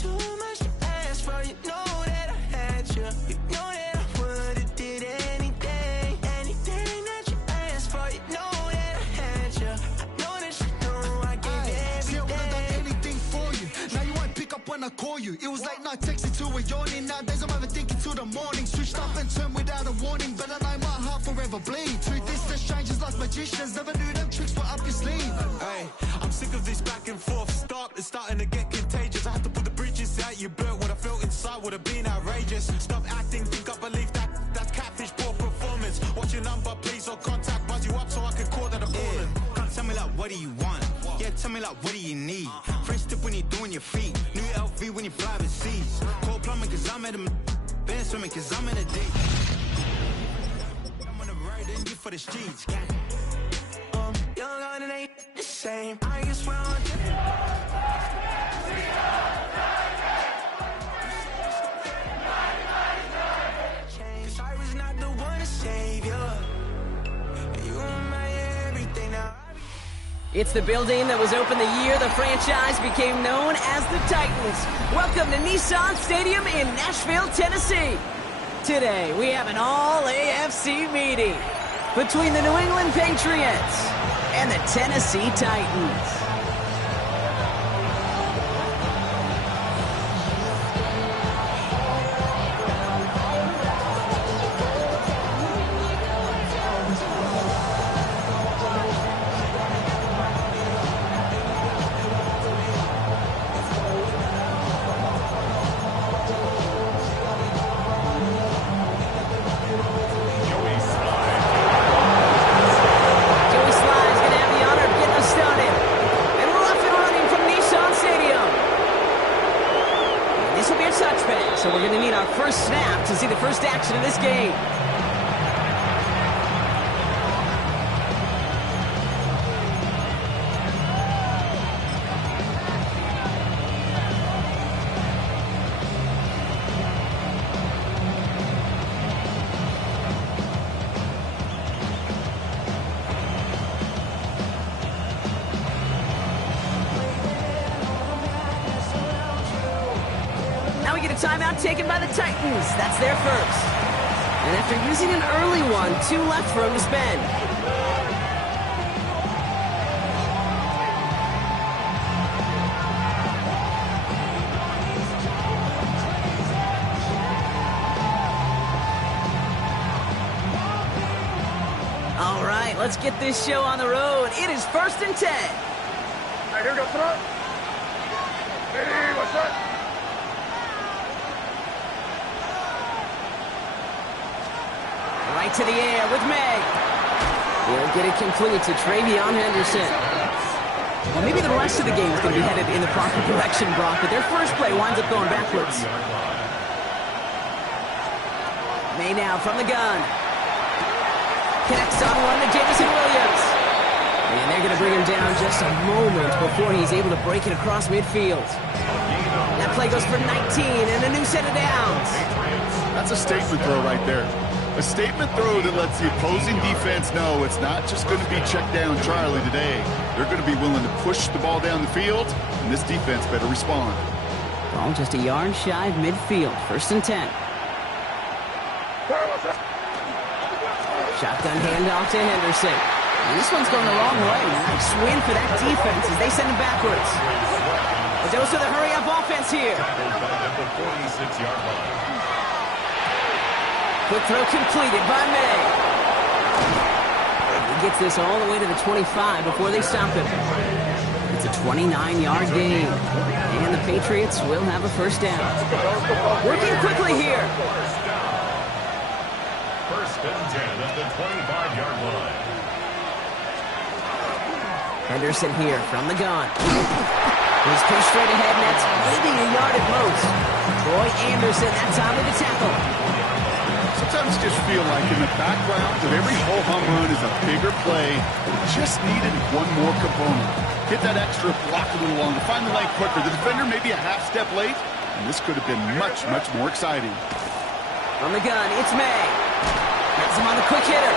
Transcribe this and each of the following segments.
too much to ask for. You know that I had you. You know that I would've did anything, anything that you asked for. You know that I had you. I know that you know I gave everything. See, I would've done anything for you. Now you won't pick up when I call you. It was like not texting to a yawning. Nowadays I'm overthinking till the morning. Switched up and turned without a warning, but I know my heart forever bleed. Truth is, the strangers like magicians. Never knew them tricks were up your sleeve. Hey, I'm sick of this back and forth. Stop, it's starting to get contagious. I had to put the bridges out you built. What I felt inside would have been outrageous. Stop acting, think I believe that. That's catfish, poor performance. What's your number, please, or contact. Buzz you up so I can call that a ballin'. Can't tell me like, what do you want? Yeah, tell me like, what do you need? Fresh tip when you're doing your feet. New LV when you fly overseas. Cold plumbing cause I'm at a band swimming cause I'm in a date. I'm on the road and you for the streets. Young and it ain't the same. I guess we're on different. Cause I was not the one to save you. You were my everything now. It's the building that was opened the year the franchise became known as the Titans. Welcome to Nissan Stadium in Nashville, Tennessee. Today, we have an all-AFC meeting between the New England Patriots and the Tennessee Titans. So we're going to need our first snap to see the first action of this game. Now we get a timeout taken by the Titans. That's their first. And after using an early one, 2 left for him to spend. All right, let's get this show on the road. It is 1st and 10. All right, here we go, throw. Hey, what's up? Right to the air with May. He'll get it complete to Travion Henderson. Well, maybe the rest of the game is going to be headed in the proper direction, Brock, but their first play winds up going backwards. May now from the gun. Connects on one to Jameson Williams. And they're going to bring him down just a moment before he's able to break it across midfield. That play goes for 19 and a new set of downs. That's a statement throw right there. A statement throw that lets the opposing defense know it's not just going to be check down Charlie today. They're going to be willing to push the ball down the field, and this defense better respond. Ball just a yard shy of midfield. 1st and 10. Shotgun handoff to Henderson. And this one's going the wrong way. Nice win for that defense as they send him backwards. A dose of the hurry-up offense here. Quick throw completed by May. He gets this all the way to the 25 before they stop him. It's a 29-yard gain. And the Patriots will have a first down. Working quickly here. 1st and 10 at the 25-yard line. Henderson here from the gun. He's pushed straight ahead, and that's maybe a yard at most. Troy Anderson, that time with the tackle. Sometimes just feel like in the background of every ho-hum run is a bigger play. Just needed one more component. Hit that extra block a little longer. Find the lane quicker. The defender may be a half step late, and this could have been much, much more exciting. On the gun, it's May. Has him on the quick hitter.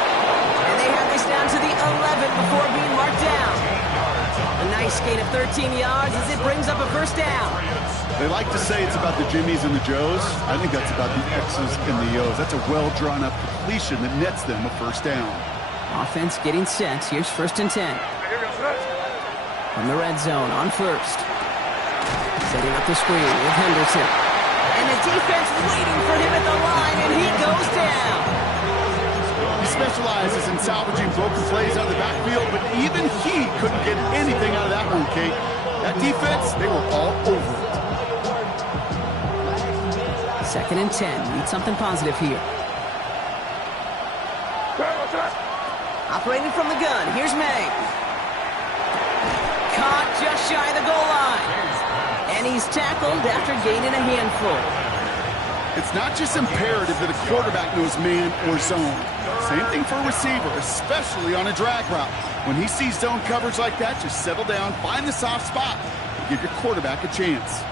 And they have this down to the 11 before being marked down. A nice gain of 13 yards as it brings up a first down. They like to say it's about the Jimmies and the Joes. I think that's about the X's and the O's. That's a well-drawn-up completion that nets them a first down. Offense getting set. Here's 1st and 10. From the red zone on first. Setting up the screen with Henderson. And the defense waiting for him at the line, and he goes down. He specializes in salvaging broken plays out of the backfield, but even he couldn't get anything out of that one, Kate. That defense, they were all over it. 2nd and 10. Need something positive here. Operating from the gun. Here's May. Caught just shy of the goal line. And he's tackled after gaining a handful. It's not just imperative that a quarterback knows man or zone. Same thing for a receiver, especially on a drag route. When he sees zone coverage like that, just settle down, find the soft spot, and give your quarterback a chance.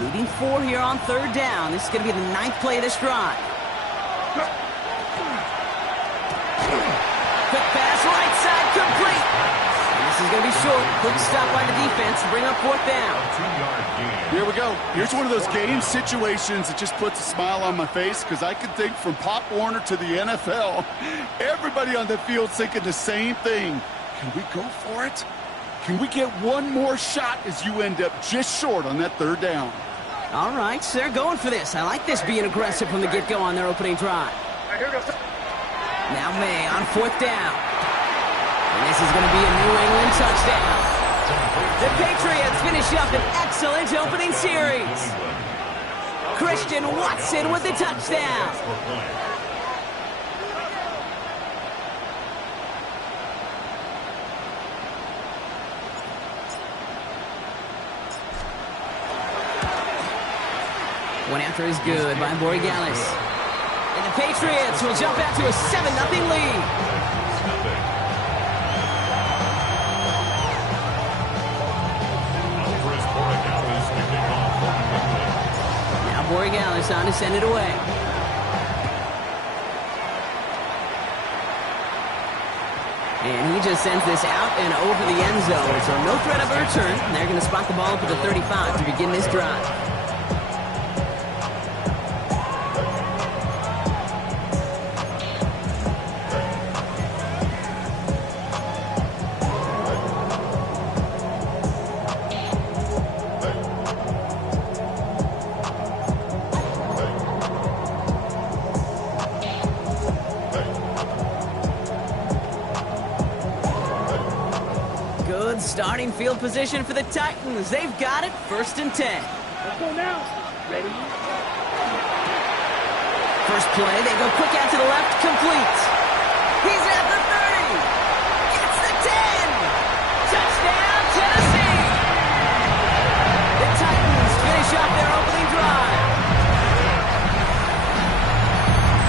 Leading 4 here on 3rd down. This is going to be the 9th play of this drive. Quick pass, right side, complete. And this is going to be short. Quick stop by the defense to bring up 4th down. Here we go. Here's one of those game situations that just puts a smile on my face because I can think from Pop Warner to the NFL. Everybody on the field thinking the same thing. Can we go for it? Can we get one more shot as you end up just short on that 3rd down? All right, so they're going for this. I like this being aggressive from the get-go on their opening drive. Now May on 4th down. And this is going to be a New England touchdown. The Patriots finish up an excellent opening series. Christian Watson with the touchdown. One after is good by Borregales. And the Patriots will jump out to a 7-0 lead. Now Borregales on to send it away. And he just sends this out and over the end zone. So no threat of a return. And they're going to spot the ball up at the 35 to begin this drive. Starting field position for the Titans. They've got it. 1st and 10. Let's go now. Ready? First play, they go quick out to the left, complete. He's at the 30. Gets the 10. Touchdown, Tennessee. The Titans finish up their opening drive.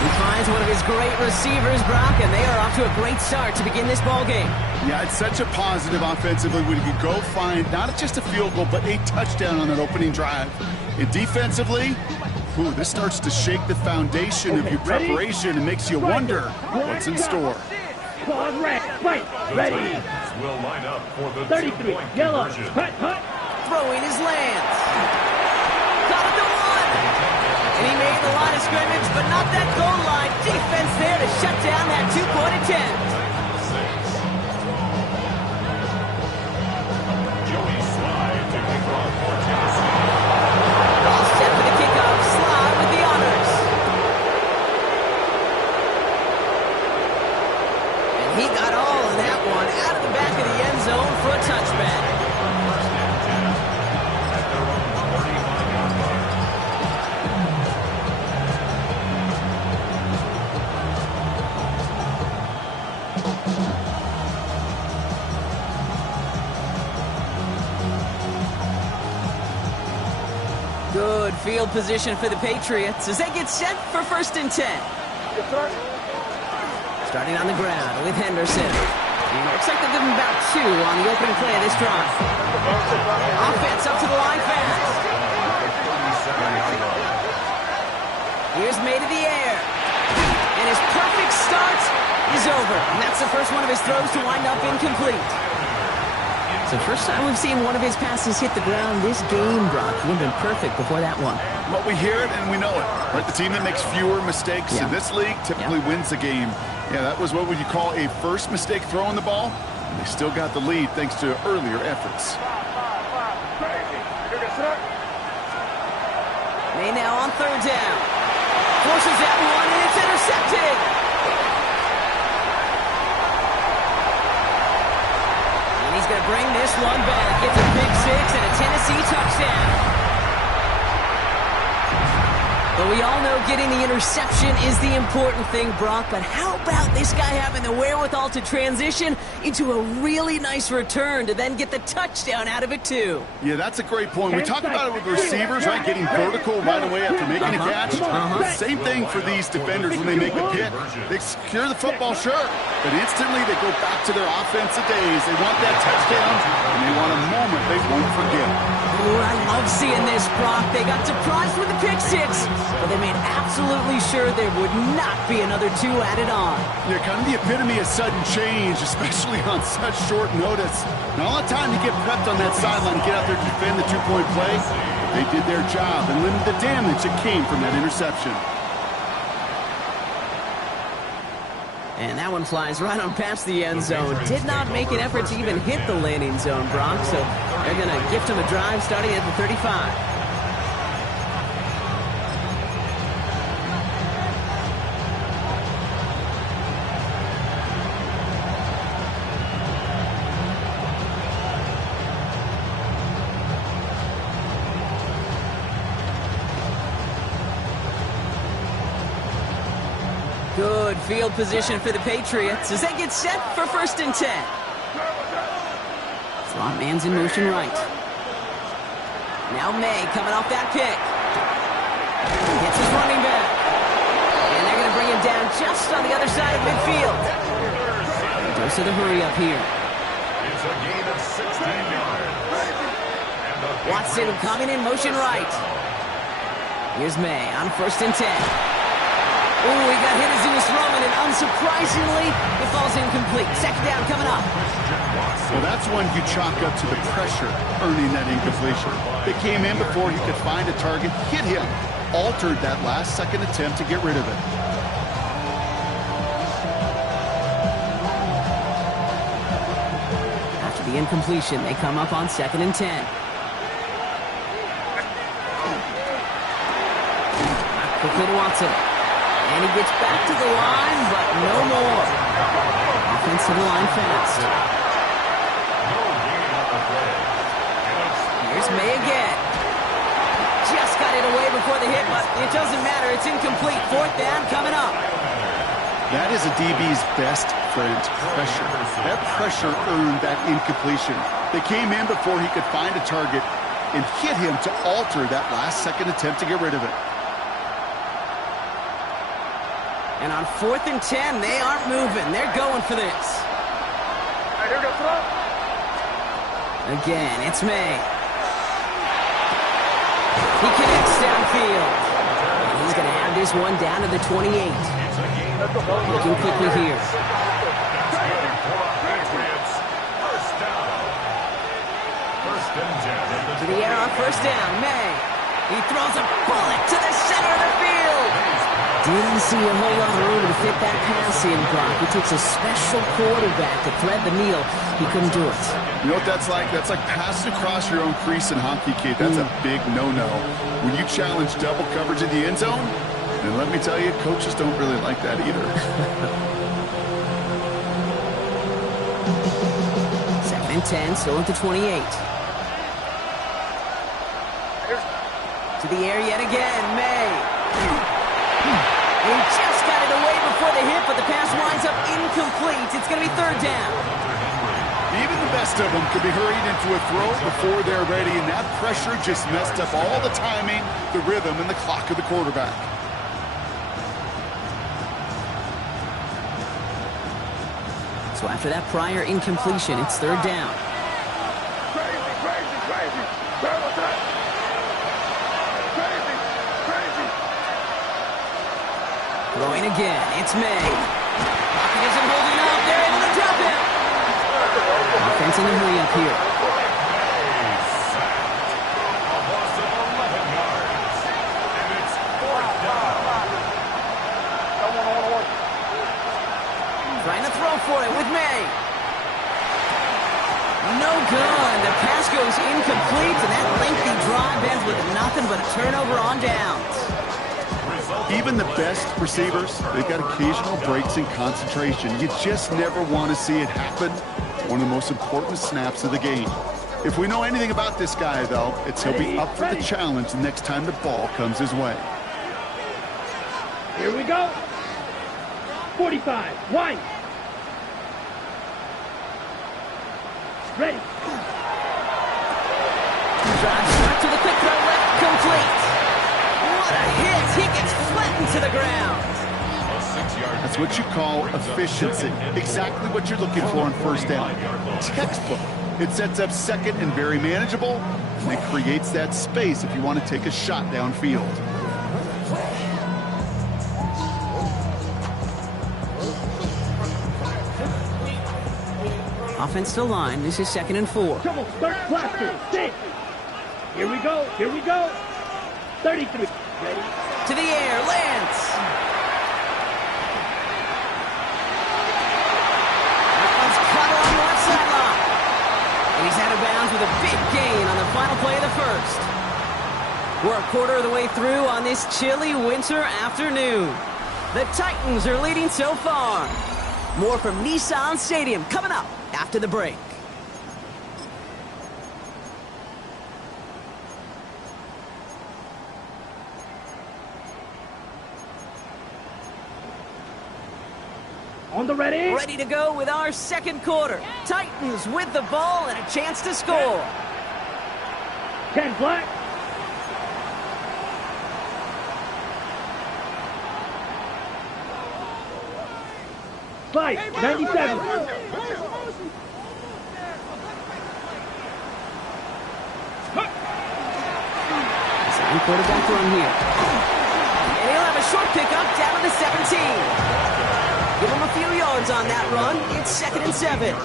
He finds one of his great receivers, Brock, and they are off to a great start to begin this ball game. Yeah, it's such a positive offensively when you go find not just a field goal, but a touchdown on that opening drive. And defensively, this starts to shake the foundation of your preparation and makes you wonder what's in store. Pause, right, ready. Will line up for the 33, yellow, hut. Throwing his lands. Caught at the 1. And he made the line of scrimmage, but not that goal line. Defense there to shut down that 2-point attempt. All set for the kickoff. Sly with the honors. And he got all of that one out of the back of the end zone for a touchback. Good field position for the Patriots as they get set for 1st and 10. Starting on the ground with Henderson. And it looks like they'll give him about 2 on the opening play of this drive. Offense up to the line fast. Here's May to the air. And his perfect start is over. And that's the first one of his throws to wind up incomplete. So first time we've seen one of his passes hit the ground this game, Brock. He had been perfect before that one. But we hear it and we know it. Right? The team that makes fewer mistakes in this league typically wins the game. Yeah, that was what would you call a first mistake throwing the ball. And they still got the lead thanks to earlier efforts. May now on third down. Forces that one, and it's intercepted. And he's going to bring this one back. It's a pick six and a Tennessee touchdown. But we all know getting the interception is the important thing, Brock. But how about this guy having the wherewithal to transition into a really nice return to then get the touchdown out of it, too? Yeah, that's a great point. We talk about it with receivers, right? Getting vertical right away after making a catch. Same thing for these defenders when they make the pick. They secure the football, sure. But instantly they go back to their offensive days. They want that touchdown, and they want a moment they won't forget. Ooh, I love seeing this, Brock. They got surprised with the pick six, but they made absolutely sure there would not be another two added on. Yeah, kind of the epitome of sudden change, especially on such short notice. Not all the time you get prepped on that sideline to get out there to defend the two-point play. But they did their job and limited the damage that came from that interception. And that one flies right on past the end zone. Did not make an effort to even hit the landing zone, Brock. So they're going to gift him a drive starting at the 35. Good field position for the Patriots as they get set for 1st and 10. Slot man's in motion right. Now May coming off that pick. Gets his running back. And they're going to bring him down just on the other side of midfield. Dose of the hurry up here. It's a gain of 16 yards. Watson coming in motion right. Here's May on 1st and 10. Ooh, he got hit as he was throwing, and unsurprisingly, it falls incomplete. 2nd down coming up. Well, that's one you chalk up to the pressure earning that incompletion. They came in before he could find a target, hit him, altered that last-second attempt to get rid of it. After the incompletion, they come up on 2nd and 10. Quickly to Watson. And he gets back to the line, but no more. Offense to the line fast. Here's May again. Just got it away before the hit, but it doesn't matter. It's incomplete. 4th down coming up. That is a DB's best friend, pressure. That pressure earned that incompletion. They came in before he could find a target and hit him to alter that last-second attempt to get rid of it. And on 4th and 10, they aren't moving. They're going for this. Again, it's May. He connects downfield. And he's going to have this one down to the 28. Looking quickly here. To the air on 1st down, May. He throws a bullet to the center of the field. Didn't see a whole lot of room to fit that pass in, Brock. It takes a special quarterback to thread the needle. He couldn't do it. You know what that's like? That's like passing across your own crease in hockey, Kate. That's a big no-no. When you challenge double coverage in the end zone, and let me tell you, coaches don't really like that either. 2nd and 10, still at the 28. To the air yet again, May. He just got it away before the hit, but the pass winds up incomplete. It's going to be 3rd down. Even the best of them could be hurried into a throw before they're ready, and that pressure just messed up all the timing, the rhythm, and the clock of the quarterback. So after that prior incompletion, it's 3rd down. Throwing again, it's May. Pocket isn't holding up. They're able to drop him. Offense in a hurry up here. A loss of 11 yards. And it's 4th down. Trying to throw for it with May. No good. The pass goes incomplete, and that lengthy drive ends with nothing but a turnover on downs. Even the best receivers, they've got occasional breaks in concentration. You just never want to see it happen. One of the most important snaps of the game. If we know anything about this guy, though, it's he'll be up for the challenge the next time the ball comes his way. Here we go. 45. Wind. Ready. Drive shot to the quick throw left, complete. What a hit! He gets flattened to the ground. That's what you call efficiency. Exactly what you're looking for on first down. Textbook. It sets up second and very manageable, and it creates that space if you want to take a shot downfield. Offense to line. This is 2nd and 4. Trouble. Start blaster. 6. Here we go. Here we go. 33. Ready. To the air. Lance. That one's cut on the left sideline. And he's out of bounds with a big gain on the final play of the first. We're a quarter of the way through on this chilly winter afternoon. The Titans are leading so far. More from Nissan Stadium coming up after the break. On the ready. Ready to go with our second quarter. Titans with the ball and a chance to score. 10 black. Slide. 97. Second quarterback run here. And he'll have a short pickup down to the 17. Give him a few yards on that run. It's 2nd and 7.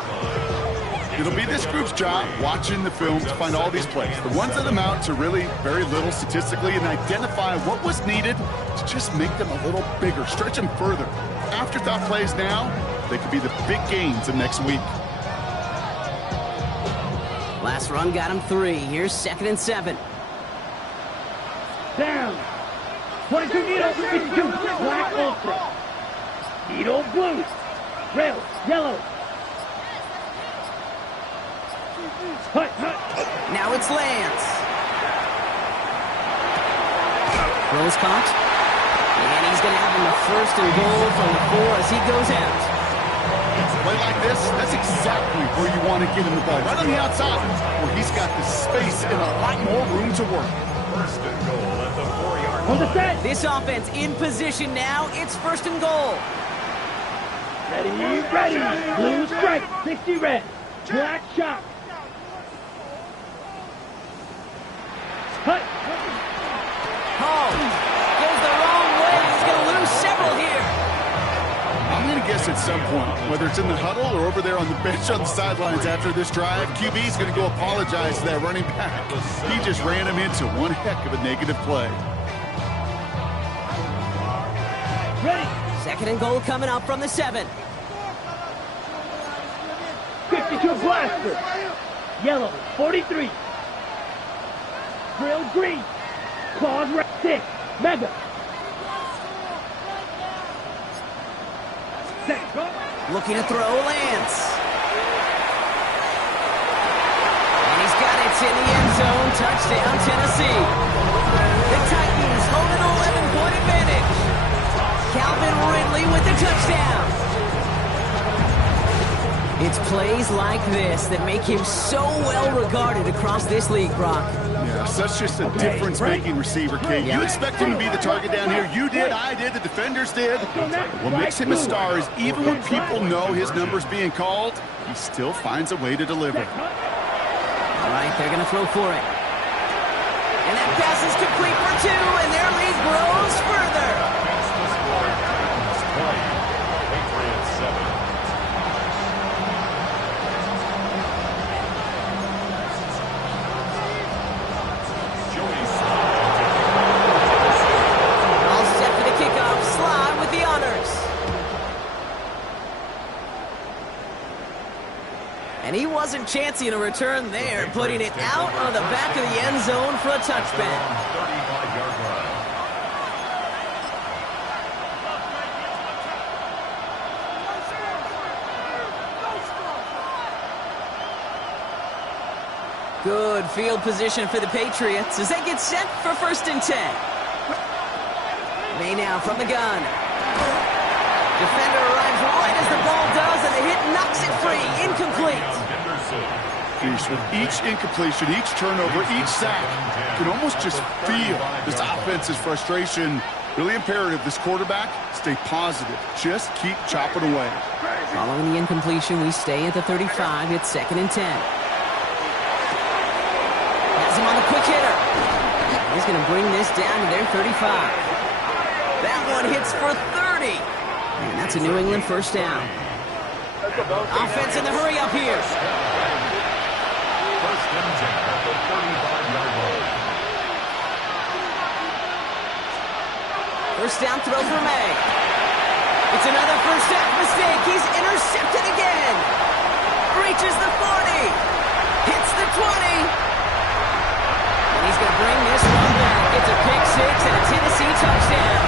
It'll be this group's job watching the film to find all these plays. The ones that amount to really very little statistically and identify what was needed to just make them a little bigger, stretch them further. Afterthought plays now, they could be the big gains of next week. Last run got him 3. Here's 2nd and 7. Down. 22 needle. 52. Black ultra. Needle blue. Rail yellow. Hut, hut. Now it's Lance. Throws caught. And he's going to have him a 1st and goal from the 4 as he goes out. Play like this, that's exactly where you want to get him the ball. Right on the outside, where he's got the space and a lot more room to work. 1st and goal at the 4-yard On the line. set. This offense in position now. It's 1st and goal. Ready, ready. Blue stripe. 60 red. Black shot. Hut. Hall goes the wrong way. He's going to lose several here. I'm going to guess at some point, whether it's in the huddle or over there on the bench on the sidelines after this drive, QB's going to go apologize to that running back. He just ran him into one heck of a negative play. Ready. 2nd and goal coming up from the 7. 52 blaster. Yellow. 43. Grill green. Claws red. 6. Mega. Set. Go. Looking to throw Lance. And he's got it in the end zone. Touchdown, Tennessee. The Titans hold an 11-point advantage. Calvin Ridley with the touchdown. It's plays like this that make him so well regarded across this league, Brock. Yeah, such just a difference-making receiver, Kate. You expect him to be the target down here. You did, I did, the defenders did. What makes him a star is even when people know his number's being called, he still finds a way to deliver. All right, they're going to throw for it. And that pass is complete for 2, and their lead grows further. fancy a return there, putting it out on the back of the end zone for a touchback. 35-yard line. Good field position for the Patriots as they get set for 1st and 10. May now from the gun. Defender arrives right as the ball does, and the hit knocks it free. Incomplete. With each incompletion, each turnover, each sack, you can almost just feel this offense's frustration. Really imperative, this quarterback, stay positive. Just keep chopping away. Following the incompletion, we stay at the 35. It's 2nd and 10. Has him on the quick hitter. He's going to bring this down to their 35. That one hits for 30. And that's a New England 1st down. Offense in the hurry up here. 1st and 10 at the 35-yard line. 1st down throw for May. It's another 1st half mistake. He's intercepted again. Reaches the 40. Hits the 20. And he's going to bring this one back. It's a pick 6 and a Tennessee touchdown.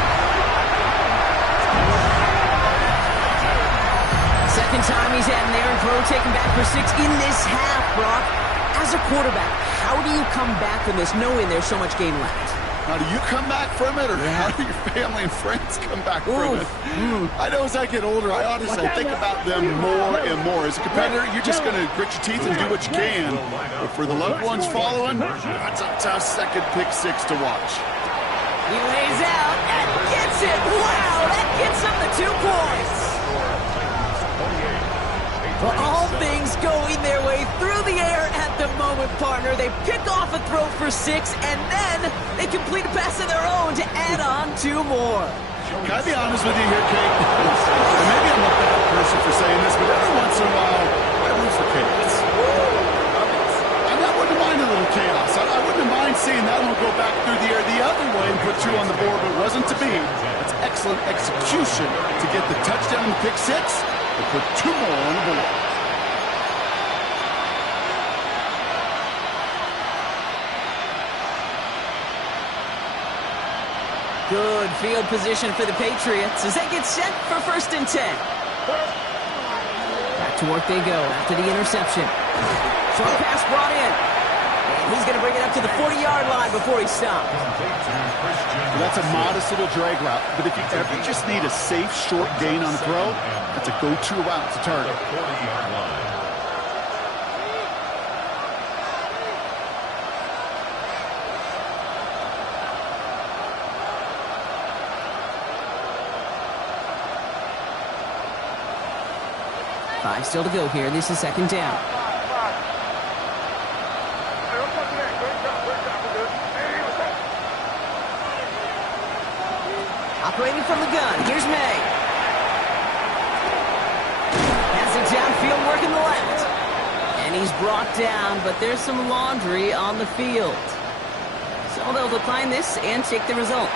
Second time he's had an errant throw taken back for 6 in this half, Brock. As a quarterback, how do you come back from this knowing there's so much game left? How do you come back from it, or how do your family and friends come back from it? I know as I get older, I honestly think about them more and more. As a competitor, you're just going to grit your teeth and do what you can. But for the loved ones following, that's a tough second pick 6 to watch. He lays out and gets it. Wow, that gets him the 2 points. Well, all things going their way through the air at the moment, partner. They pick off a throw for 6, and then they complete a pass of their own to add on 2 more. Can I be honest with you here, Kate? And maybe I'm a bad person for saying this, but every once in a while, I root for chaos. And I wouldn't mind a little chaos. I wouldn't mind seeing that one go back through the air the other way and put 2 on the board, but it wasn't to be. That's excellent execution to get the touchdown and pick 6. They put 2 more on the board. Good field position for the Patriots as they get set for 1st and 10. Back to work they go after the interception. Short pass brought in. And he's going to bring it up to the 40-yard line before he stops. That's a modest little drag route, but if you ever just need a safe, short gain on a throw, that's a go-to route to target. 40-yard line. Five still to go here. This is 2nd down. Operating from the gun. Here's May. Has it downfield working the left. And he's brought down, but there's some laundry on the field. So they'll decline this and take the result.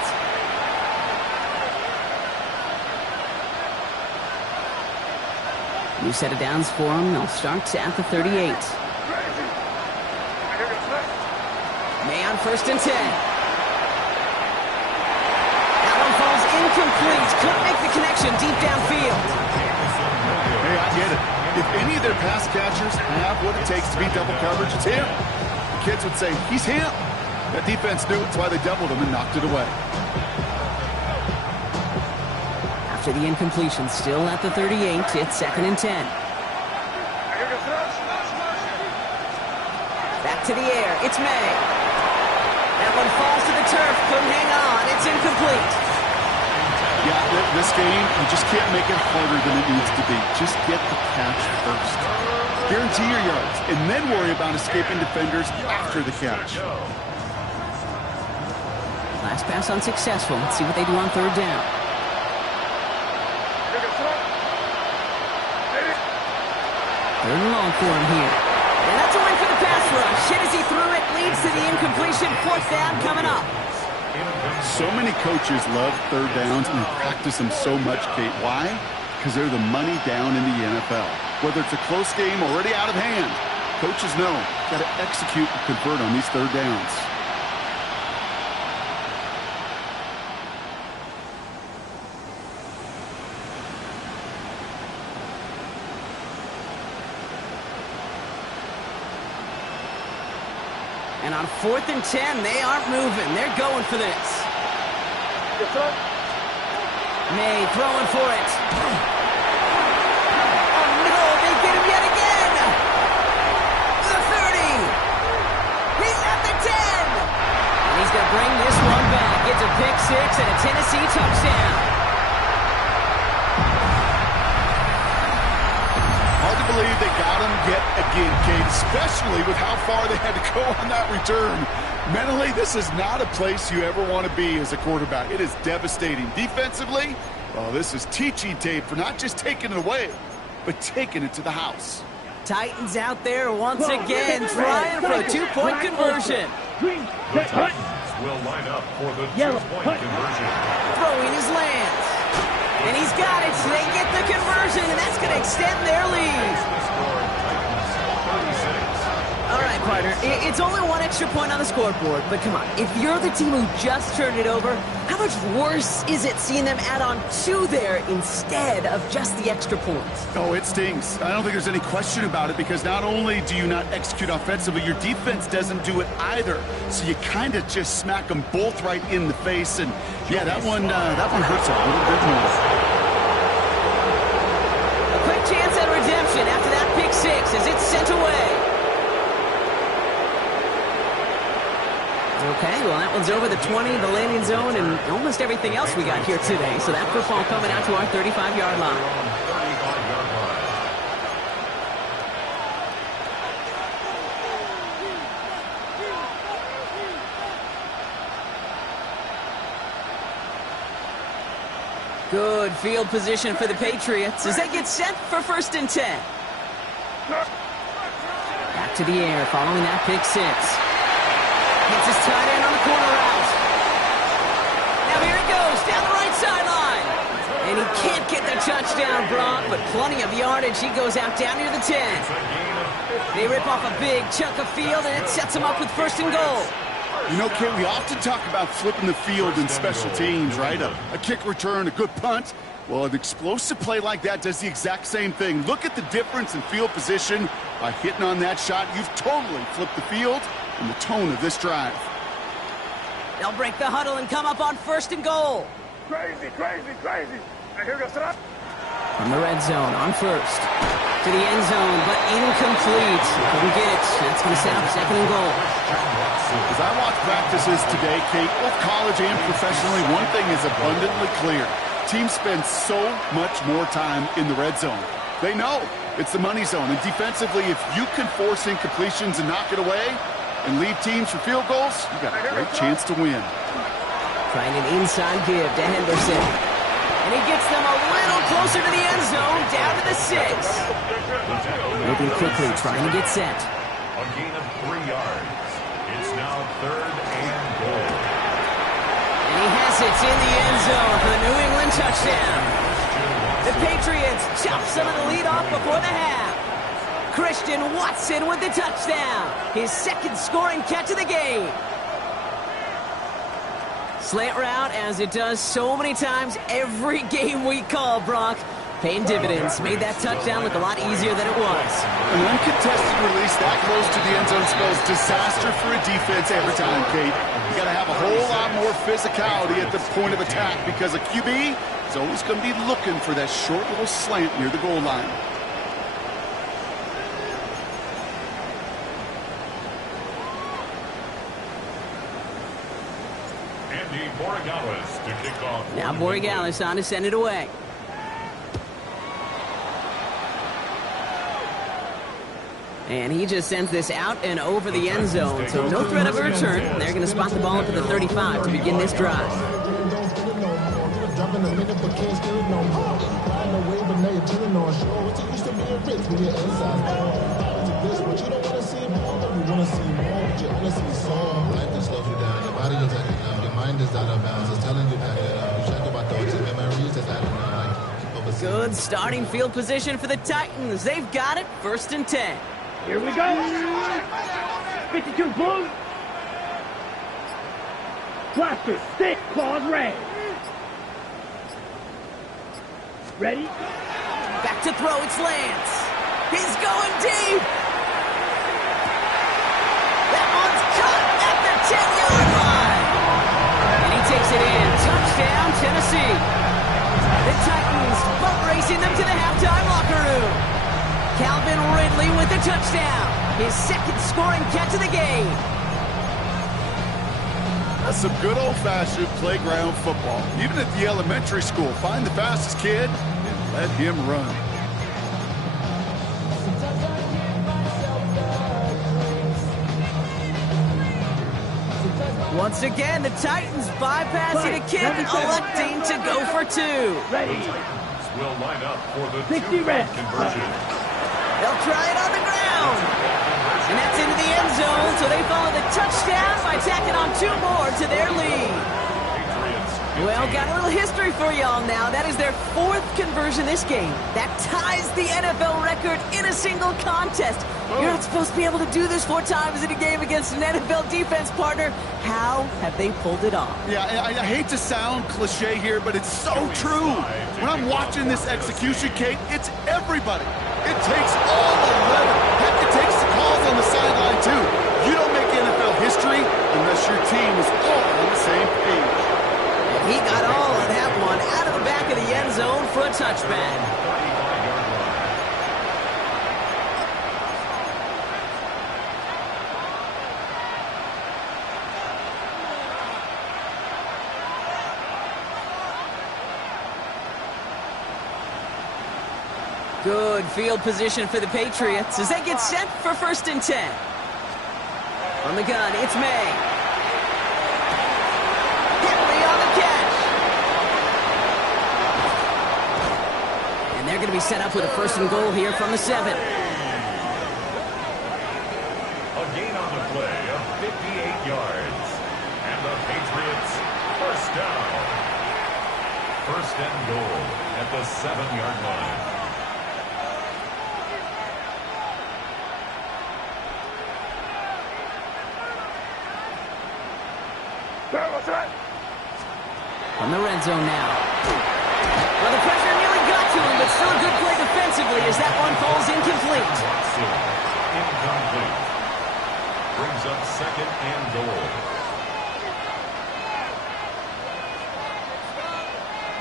New set of downs for them. They'll start at the 38. May on 1st and 10. That one falls incomplete. Couldn't make the connection deep downfield. Hey, I get it. If any of their pass catchers have what it takes to beat double coverage, it's him. The kids would say, he's him. That defense knew it's why they doubled him and knocked it away. After the incompletion, still at the 38, it's 2nd and 10. Back to the air, it's May. That one falls to the turf, couldn't hang on, it's incomplete. Yeah, this game, you just can't make it harder than it needs to be. Just get the catch first. Guarantee your yards, and then worry about escaping defenders after the catch. Last pass unsuccessful. Let's see what they do on 3rd down. Third and long for him here. And that's a win for the pass rush. Hit as he threw it, leads to the incompletion. 4th down coming up. So many coaches love 3rd downs and practice them so much, Kate. Why? Because they're the money down in the NFL. Whether it's a close game already out of hand, Coaches know, got to execute and convert on these third downs. And on 4th and 10, they aren't moving. They're going for this. May throwing for it. Oh, no, they get him yet again. The 30. He's at the 10. And he's going to bring this one back. It's a pick six and a Tennessee touchdown. Hard to believe they got him yet again, Kate, especially with how far they had to go on that return. Mentally, this is not a place you ever want to be as a quarterback. It is devastating. Defensively, well, this is teaching tape for not just taking it away, but taking it to the house. Titans out there once again trying for a two-point conversion. The Titans will line up for the two-point conversion. Throwing his lands. And he's got it, so they get the conversion, and that's going to extend their lead. All right, partner, it's only one extra point on the scoreboard, but come on, if you're the team who just turned it over, how much worse is it seeing them add on 2 there instead of just the extra points? Oh, it stings. I don't think there's any question about it, because not only do you not execute offensively, your defense doesn't do it either. So you kind of just smack them both right in the face, and yeah, that one hurts a little bit more. A quick chance at redemption after that pick six as it's sent away. Okay, well, that one's over the 20, the landing zone, and almost everything else we got here today. So that football coming out to our 35-yard line. Good field position for the Patriots as they get set for 1st and 10. Back to the air following that pick six. Gets his tight end on the corner route. Now here he goes, down the right sideline. And he can't get the touchdown, Brock, but plenty of yardage. He goes out down near the 10. They rip off a big chunk of field, and it sets him up with 1st and goal. You know, Kate, we often talk about flipping the field in special teams, right? A kick return, a good punt. Well, an explosive play like that does the exact same thing. Look at the difference in field position. By hitting on that shot, you've totally flipped the field and the tone of this drive. They'll break the huddle and come up on 1st and goal. Crazy, crazy, crazy. Now here we go, set up. From the red zone on 1st. To the end zone, but incomplete. Couldn't get it. That's going to set up 2nd and goal. As I watch practices today, Kate, both college and professionally, one thing is abundantly clear. Teams spend so much more time in the red zone. They know it's the money zone. And defensively, if you can force incompletions and knock it away and lead teams for field goals, you got a great chance to win. Trying an inside give to Henderson. And he gets them a little closer to the end zone, down to the 6. Moving quickly, trying to get set. A gain of 3 yards. It's now 3rd and goal. And he has it in the end zone for the New England touchdown. The Patriots chop some of the lead off before the half. Christian Watson with the touchdown. His 2nd scoring catch of the game. Slant route, as it does so many times every game we call, Brock. Paying dividends. Made that touchdown look a lot easier than it was. An uncontested release that close to the end zone spells disaster for a defense every time, Kate. You got to have a whole lot more physicality at the point of attack because a QB is always going to be looking for that short little slant near the goal line. To kick off. Now Borregales on to send it away. And he just sends this out and over the end zone. So no threat of a return. They're going to spot the ball up at the 35 to begin this drive. Good starting field position for the Titans. They've got it, 1st and 10. Here we go. 52 blue. Blaster, stick, claws red. Ready? Back to throw, it's Lance. He's going deep. That one's cut at the 10-yard line. And he takes it in. Touchdown, Tennessee. The Titans boat racing them to the halftime locker room. Calvin Ridley with the touchdown. His second scoring catch of the game. That's some good old-fashioned playground football. Even at the elementary school, find the fastest kid and let him run. Once again, the Titans bypassing a kick, electing to go for two. Ready? Will line up for the 60 red. conversion. They'll try it on the ground. And that's into the end zone, so they follow the touchdown by tacking on two more to their lead. Patriots. Well, got a little history for y'all now. That is their fourth conversion this game. That ties the NFL record in a single contest. You're not supposed to be able to do this 4 times in a game against an NFL defense partner. How have they pulled it off? Yeah, I hate to sound cliche here, but it's so true. When I'm watching this execution, Kate, it's everybody. It takes all 11. Heck, it takes the calls on the sideline, too. You don't make NFL history unless your team is all on the same page. And he got all of that one out of the back of the end zone for a touchback. Good field position for the Patriots as they get set for 1st and 10. From the gun, it's May. Henry on the catch. And they're going to be set up with a 1st and goal here from the 7. A gain on the play of 58 yards. And the Patriots first down. 1st and goal at the 7-yard line. From the red zone now. Well, the pressure nearly got to him, but still a good play defensively as that one falls incomplete. Incomplete. Brings up 2nd and goal.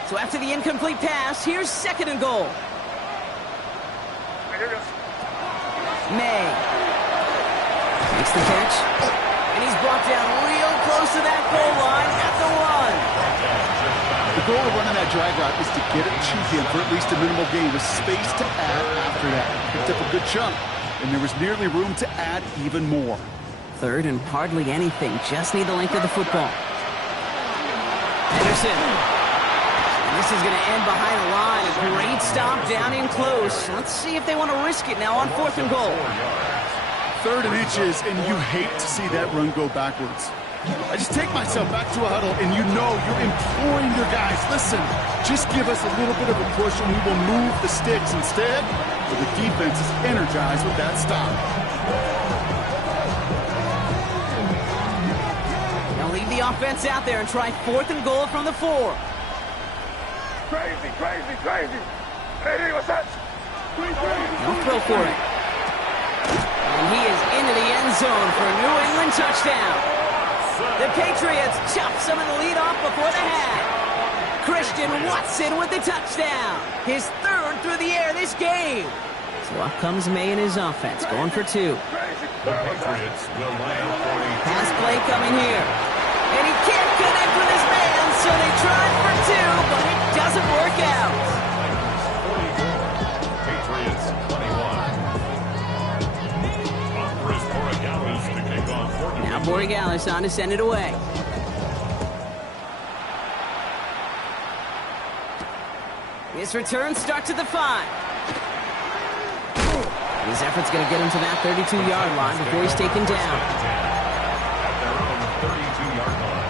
So after the incomplete pass, here's 2nd and goal. May makes the catch, and he's brought down real close to that goal line at the 1. The goal of running that drag route is to get it to him for at least a minimal gain with space to add after that. Picked up a good chunk, and there was nearly room to add even more. 3rd and hardly anything. Just need the length of the football. Henderson. And this is going to end behind the line. A great stop down in close. Let's see if they want to risk it now on 4th and goal. 3rd and inches, and you hate to see that run go backwards. I just take myself back to a huddle, and you know you're imploring your guys, listen, just give us a little bit of a push, and we will move the sticks. Instead, the defense is energized with that stop. Now leave the offense out there and try 4th and goal from the 4. Crazy, crazy, crazy. Hey, what's that? Don't throw for it. And he is into the end zone for a New England touchdown. The Patriots chop some of the lead off before the half. Christian Watson with the touchdown. His 3rd through the air this game. So up comes May and his offense, going for 2. The Patriots will line up for a Pass play coming here. And he can't connect with his man, so they tried for 2, but it doesn't work out. Patriots 21. Chris Borregales to kick off for New Now England. Borregales on to send it away. His return starts at the 5. His effort's going to get him to that 32-yard line before he's taken down. At their own 32-yard line.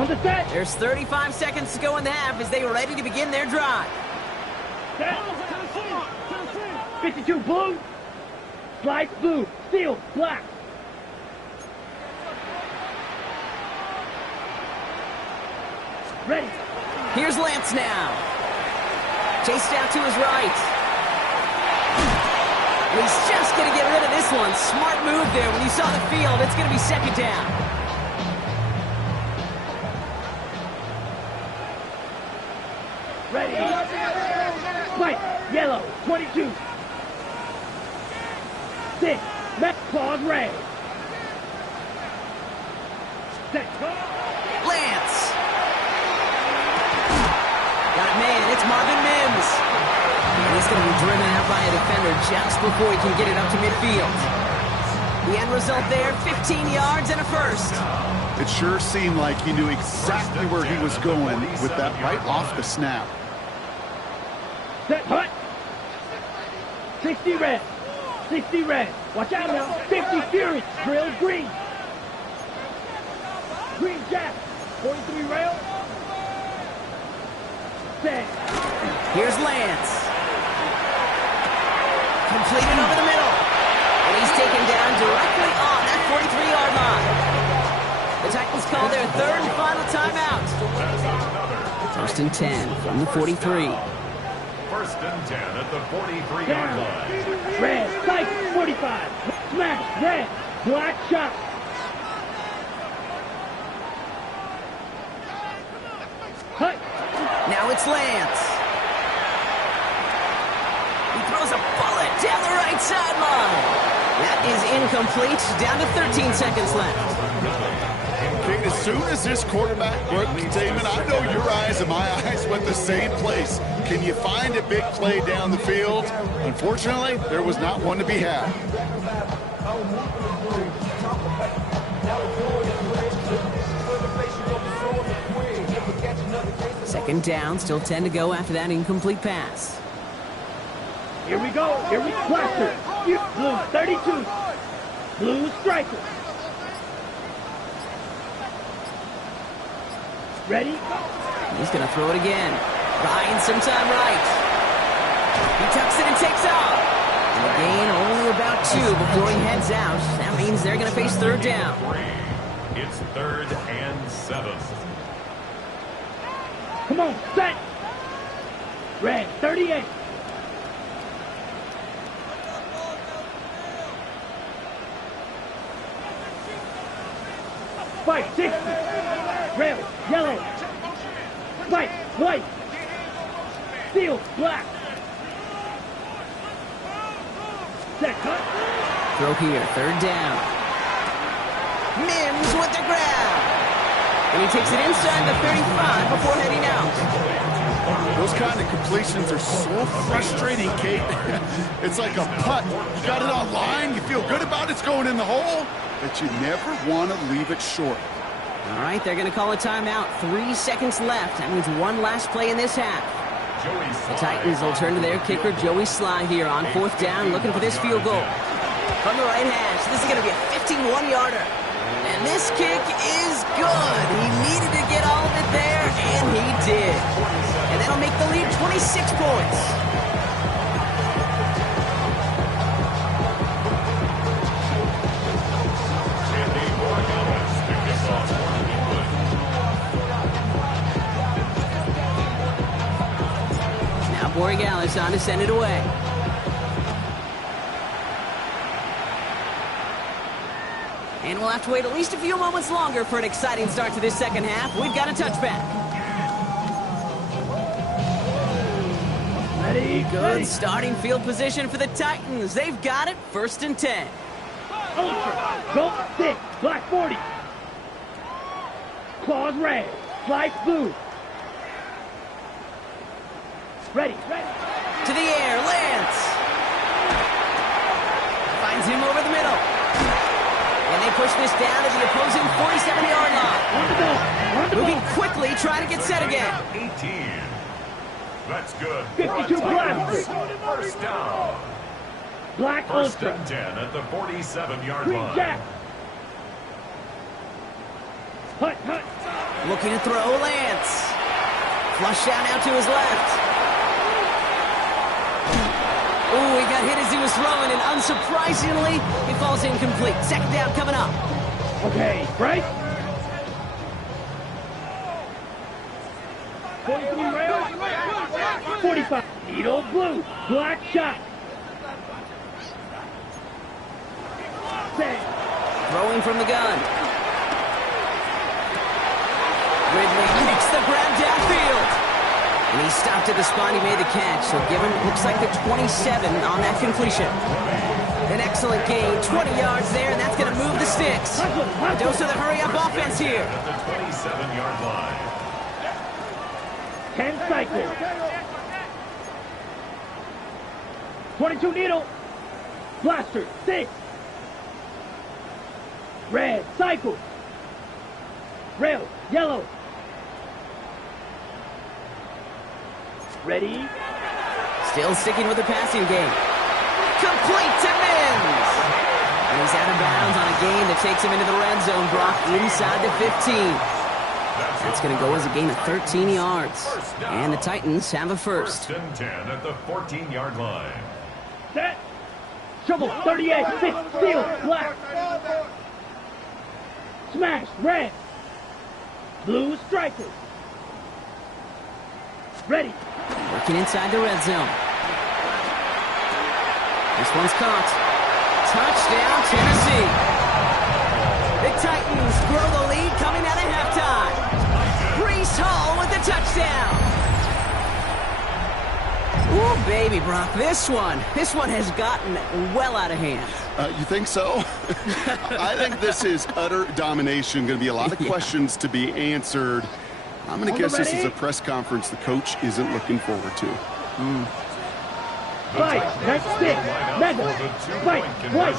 On the set. There's 35 seconds to go in the half as they are ready to begin their drive. Set. 52 blue. Slice blue. Steel black. Ready. Here's Lance now. Chased out to his right. And he's just going to get rid of this one. Smart move there. When you saw the field, it's going to be second down. Ready. White. Yellow. 22. 6. Met claws red. Set. Lance. Got it, man. It's Marvin Mims. And he's going to be driven out by a defender just before he can get it up to midfield. The end result there, 15 yards and a first. It sure seemed like he knew exactly where he was going with that right off the snap. Set. Hut. 60 red. 60 red. Watch out now. 50 Fury. Drill green. Green Jack. 43 rail. Set. Here's Lance. Completed over the middle. And he's taken down directly on that 43-yard line. The Titans call their third and final timeout. First and 10 from the 43. First and 10 at the 43-yard line. Red. Psych. 45. Smash. Red. Black shot. Hut. Now it's Lance. He throws a bullet down the right sideline. That is incomplete. Down to 13 seconds left. King, as soon as this quarterback broke containment, I know your eyes and my eyes went the same place. Can you find a big play down the field? Unfortunately, there was not one to be had. Second down, still 10 to go after that incomplete pass. Here we go. Here we cluster. Blue 32. Blue striker. Ready? He's going to throw it again. Buying some time right. He tucks it and takes off. And the gain only about 2 before he heads out. That means they're going to face third down. It's 3rd and 7. Come on, set. Red 38. Fight 60. Red, yellow. Fight white. Steel black. Set cut. Throw here, third down. Mims with the grab. And he takes it inside the 35 before heading out. Those kind of completions are so frustrating, Kate. It's like a putt. You got it on line, you feel good about it's going in the hole, but you never want to leave it short. All right, they're going to call a timeout. 3 seconds left. That means one last play in this half. The Titans will turn to their kicker, Joey Sly, here on 4th down, looking for this field goal. From the right hash, this is going to be a 51-yarder. And this kick is good. He needed to get all of it there, and he did. And that'll make the lead 26 points. Now Borregales on to send it away. And we'll have to wait at least a few moments longer for an exciting start to this second half. We've got a touchback. Ready, Good starting field position for the Titans. They've got it, 1st and 10. Ultra, go 6, black 40. Claws red, slice blue. Ready. To the air, Lance. Finds him over the middle. And they push this down to the opposing 47-yard line. Moving quickly, trying to get set again. 18. That's good. 52 black. First down. Black First ultra. and 10 at the 47-yard Green line. jack. Hut. Looking to throw, Lance. Flush down out to his left. Ooh, he got hit as he was throwing, and unsurprisingly, he falls incomplete. Second down coming up. Okay, right? 45. Needle blue. Black shot. Set. Throwing from the gun. Ridley makes the grab downfield. And he stopped at the spot he made the catch. So give him, looks like the 27 on that completion. An excellent gain, 20 yards there, and that's going to move the sticks. A dose of the hurry-up offense here. At the 27-yard line. 10 cycles. 22 needle. Blaster, 6. Red, cycle. Rail, yellow. Ready? Still sticking with the passing game. Complete to Mims. And he's out of bounds on a gain that takes him into the red zone, Brock, inside the 15. That's going to go as a gain of 13 yards. And the Titans have a first. First and 10 at the 14-yard line. Set. Trouble, 38, 6, steal, black. Smash, red. Blue strikers. Ready. Working inside the red zone. This one's caught. Touchdown, Tennessee. The Titans grow the lead coming out of halftime. Breece Hall with the touchdown. Ooh, baby, Brock, this one has gotten well out of hand. You think so? I think this is utter domination. Going to be a lot of questions to be answered. I'm going to guess this is a press conference the coach isn't looking forward to. Fight, next stick, mega, fight, white.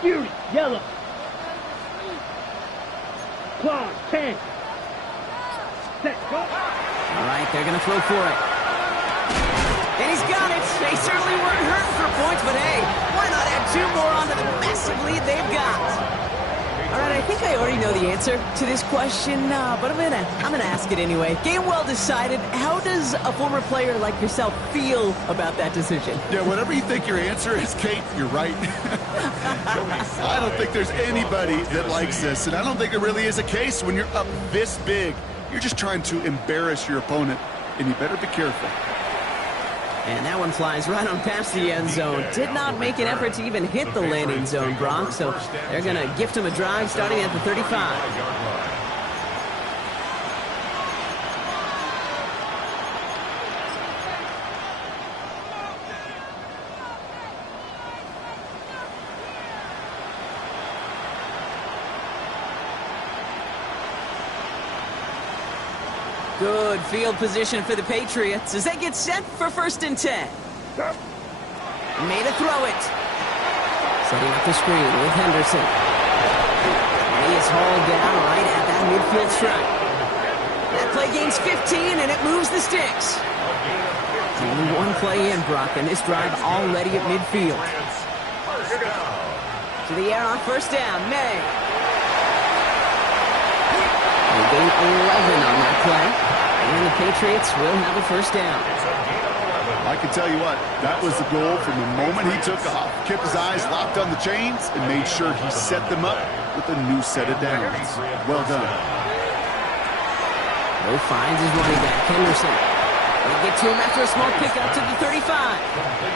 Fury, yellow. Claws, 10. Set, go. All right, they're going to throw for it. And he's got it. They certainly weren't hurting for points, but hey, why not add 2 more onto the massive lead they've got? All right, I think I already know the answer to this question, but I'm gonna ask it anyway. Game well decided. How does a former player like yourself feel about that decision? Yeah, whatever you think your answer is, Kate, you're right. I don't think there's anybody that likes this, and I don't think there really is a case when you're up this big. You're just trying to embarrass your opponent, and you better be careful. And that one flies right on past the end zone. Did not make an effort to even hit the landing zone, Brock, so they're going to gift him a drive starting at the 35. Good field position for the Patriots as they get set for first and 10. Made a throw it. Setting up the screen with Henderson. And he is hauled down right at that midfield stripe. That play gains 15 and it moves the sticks. Only one play in, Brock, and this drive already at midfield. To the air on first down, May. They gain 11 on that play. And the Patriots will have a first down. I can tell you what, that was the goal from the moment he took off. Kept his eyes locked on the chains and made sure he set them up with a new set of downs. Well done. Mo finds his running back, Henderson. They get to him after a small pickup to the 35.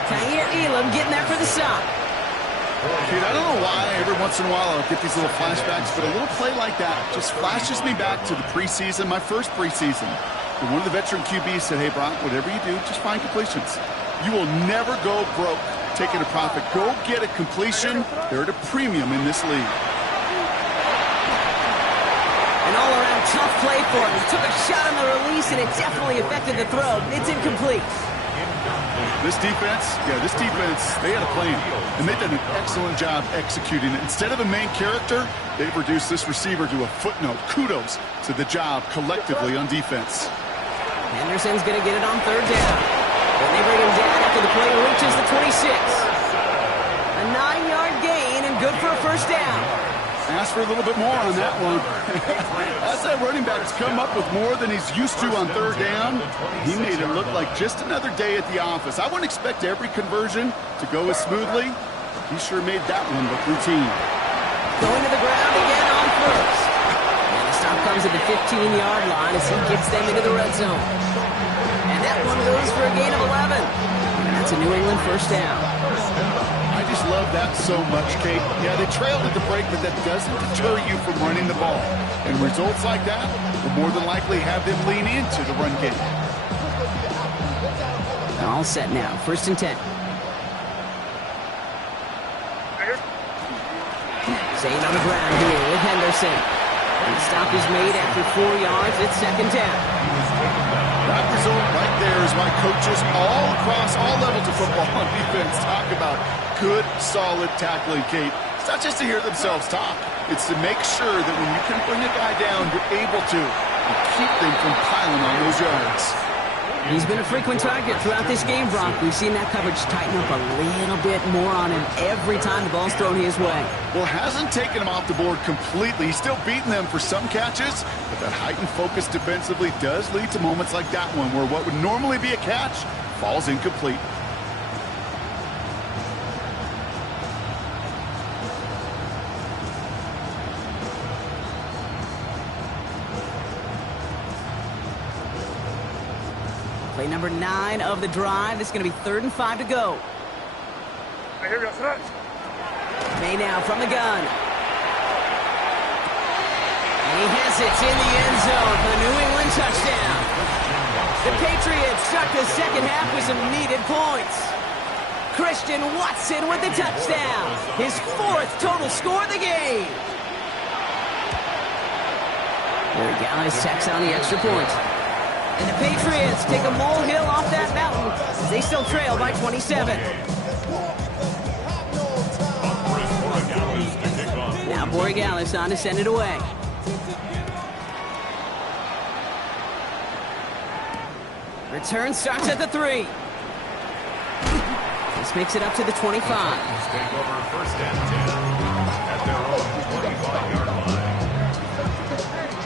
Kaiir Elam getting there for the stop. Kid, I don't know why every once in a while I'll get these little flashbacks, but a little play like that just flashes me back to the preseason, my first preseason. And one of the veteran QBs said, hey, Brock, whatever you do, just find completions. You will never go broke taking a profit. Go get a completion. They're at a premium in this league. An all-around tough play for him. He took a shot on the release, and it definitely affected the throw. It's incomplete. This defense, they had a plan, and they've done an excellent job executing it. Instead of a main character, they've reduced this receiver to a footnote. Kudos to the job collectively on defense. Henderson's going to get it on third down. Then they bring him down after the play reaches the 26. A 9-yard gain and good for a first down. Ask for a little bit more on that one. As that running back's come up with more than he's used to on third down, he made it look like just another day at the office. I wouldn't expect every conversion to go as smoothly. He sure made that one look routine. Going to the ground again on first. And the stop comes at the 15-yard line as he gets them into the red zone. And that one goes for a gain of 11. And that's a New England first down. I just love that so much, Kate. Yeah, they trailed at the break, but that doesn't deter you from running the ball. And results like that will more than likely have them lean into the run game. All set now. First and 10. Zane on the ground here with Henderson. And the stop is made after 4 yards. It's second down. That result right there is why coaches all across all levels of football on defense talk about good, solid tackling, Kate. It's not just to hear themselves talk. It's to make sure that when you can bring a guy down, you're able to and keep them from piling on those yards. He's been a frequent target throughout this game, Brock. We've seen that coverage tighten up a little bit more on him every time the ball's thrown his way. Well, hasn't taken him off the board completely. He's still beating them for some catches, but that heightened focus defensively does lead to moments like that one where what would normally be a catch falls incomplete. Play number 9 of the drive. This is going to be 3rd and 5 to go. May now from the gun. And he has it in the end zone for the New England touchdown. The Patriots start the second half with some needed points. Christian Watson with the touchdown. His 4th total score of the game. There Gallis tacks on the extra point. And the Patriots take a molehill off that mountain as they still trail by 27. Now Borregales on to send it away. Return starts at the 3. This makes it up to the 25. Take over first and 10 at their own 25-yard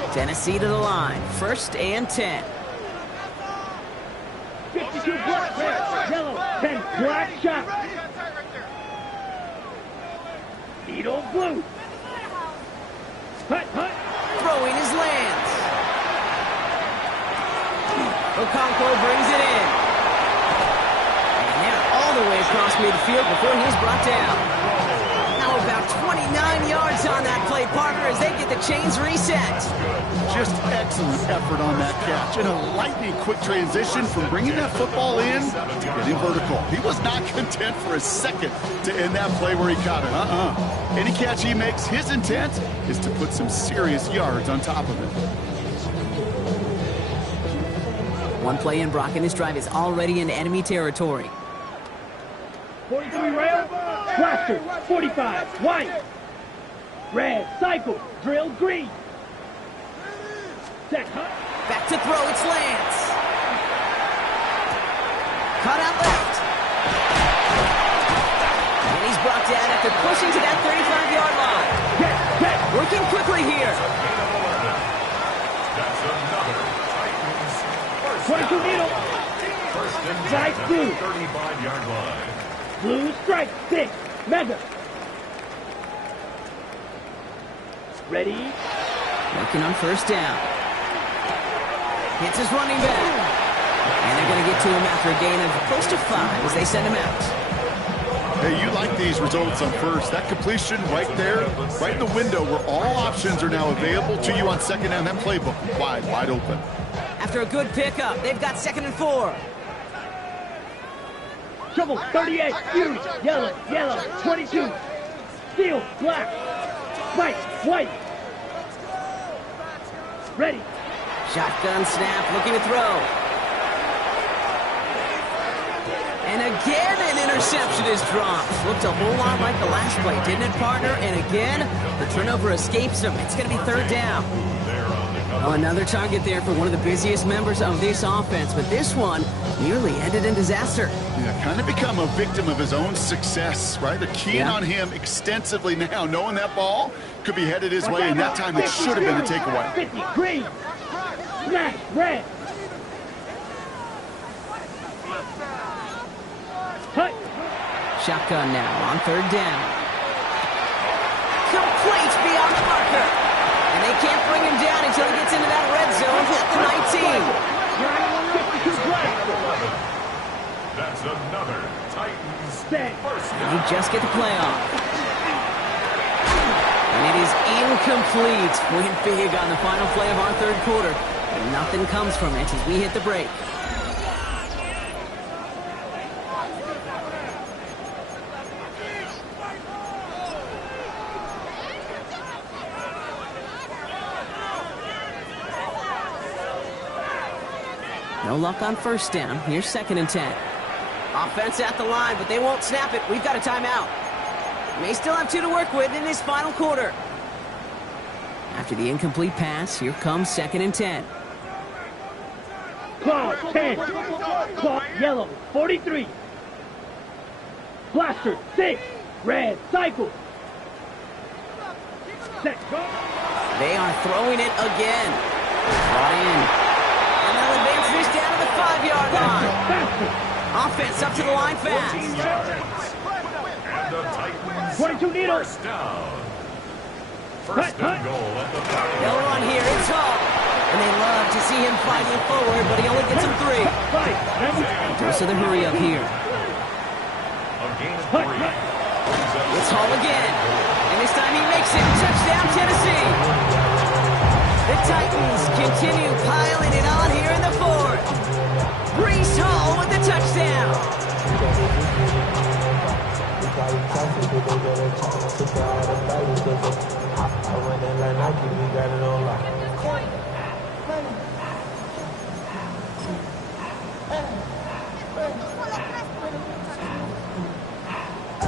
line. Tennessee to the line. 1st and 10. 52 black, red, yellow, 10 black shot. Needle blue. Hut, hut. Throwing his lands. Okonkwo brings it in. And they're all the way across midfield before he's brought down. Now about 29 yards on that play, partner, as they get the chains reset. Just excellent effort on that catch. And a lightning quick transition from bringing that football in to getting vertical. He was not content for a second to end that play where he caught it. Any catch he makes, his intent is to put some serious yards on top of it. One play in, Brock, and this drive is already in enemy territory. 43 rail, blaster, 45, white, red, cycle, drill, green. Set, hut. Back to throw, it's Lance. Cut out left. And he's brought down after pushing to that 35-yard line. Working quickly here. That's another Titans first 22 down. needle. First and 10 Nice at blue. the 35-yard line. Blue strike, 6, mega. Ready? Working on first down. Hits his running back. And they're going to get to him after a gain of close to 5 as they send him out. Hey, you like these results on first. That completion right there, right in the window where all options are now available to you on second down. That playbook wide open. After a good pickup, they've got 2nd and 4. Trouble, 38, huge, yellow, 22, steel, black, white. Ready. Shotgun snap, looking to throw. And again, an interception is dropped. Looked a whole lot like the last play, didn't it, partner? And again, the turnover escapes him. It's going to be 3rd down. There on the Oh, another target there for one of the busiest members of this offense, but this one nearly ended in disaster. Yeah, kind of become a victim of his own success, right? They're keying on him extensively now, knowing that ball could be headed his way, and that time it should have been a takeaway. 50, green. Smash, red. Cut. Shotgun now on third down. Complete beyond the marker. And they can't bring him down until he gets into that red zone at the 19. 52 left. That's another Titans Set. first And down. they just get the play off. And it is incomplete. Went big on the final play of our third quarter. And nothing comes from it as we hit the break. No luck on first down. Here's 2nd and 10. Offense at the line, but they won't snap it. We've got a timeout. May still have 2 to work with in this final quarter. After the incomplete pass, here comes 2nd and 10. Claw, 10. Claw, yellow, 43. Blaster, 6. Red, cycle. Set, go. They are throwing it again. Brought in. And they'll advance this down to the 5-yard line. Faster. Offense up to the line fast. And the Titans 22 needles. first down. First and goal at the 5. They'll run here. It's Hall. And they love to see him fighting forward, but he only gets him 3. Dose of the hurry up here. A gain of 3. It's Hall again. And this time he makes it. Touchdown, Tennessee. The Titans continue piling it on here in the 4th. Brees Hall with the touchdown.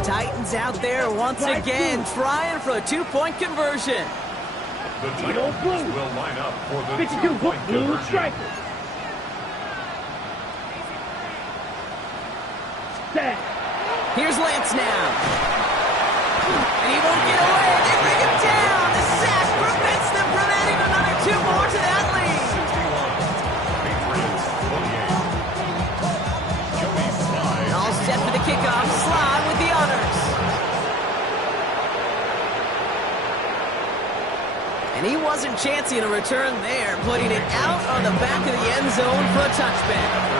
Titans out there once again trying for a 2-point conversion. The Titans will line up for the 52 2-point blue conversion. striker. Set. Here's Lance now. And he won't get away. They bring him down. The sack prevents them from adding another 2 more to that lead. Patriots 28. Joey Slye. All set for the kickoff. Slide with the honors. And he wasn't chancing a return there, putting it out on the back of the end zone for a touchback.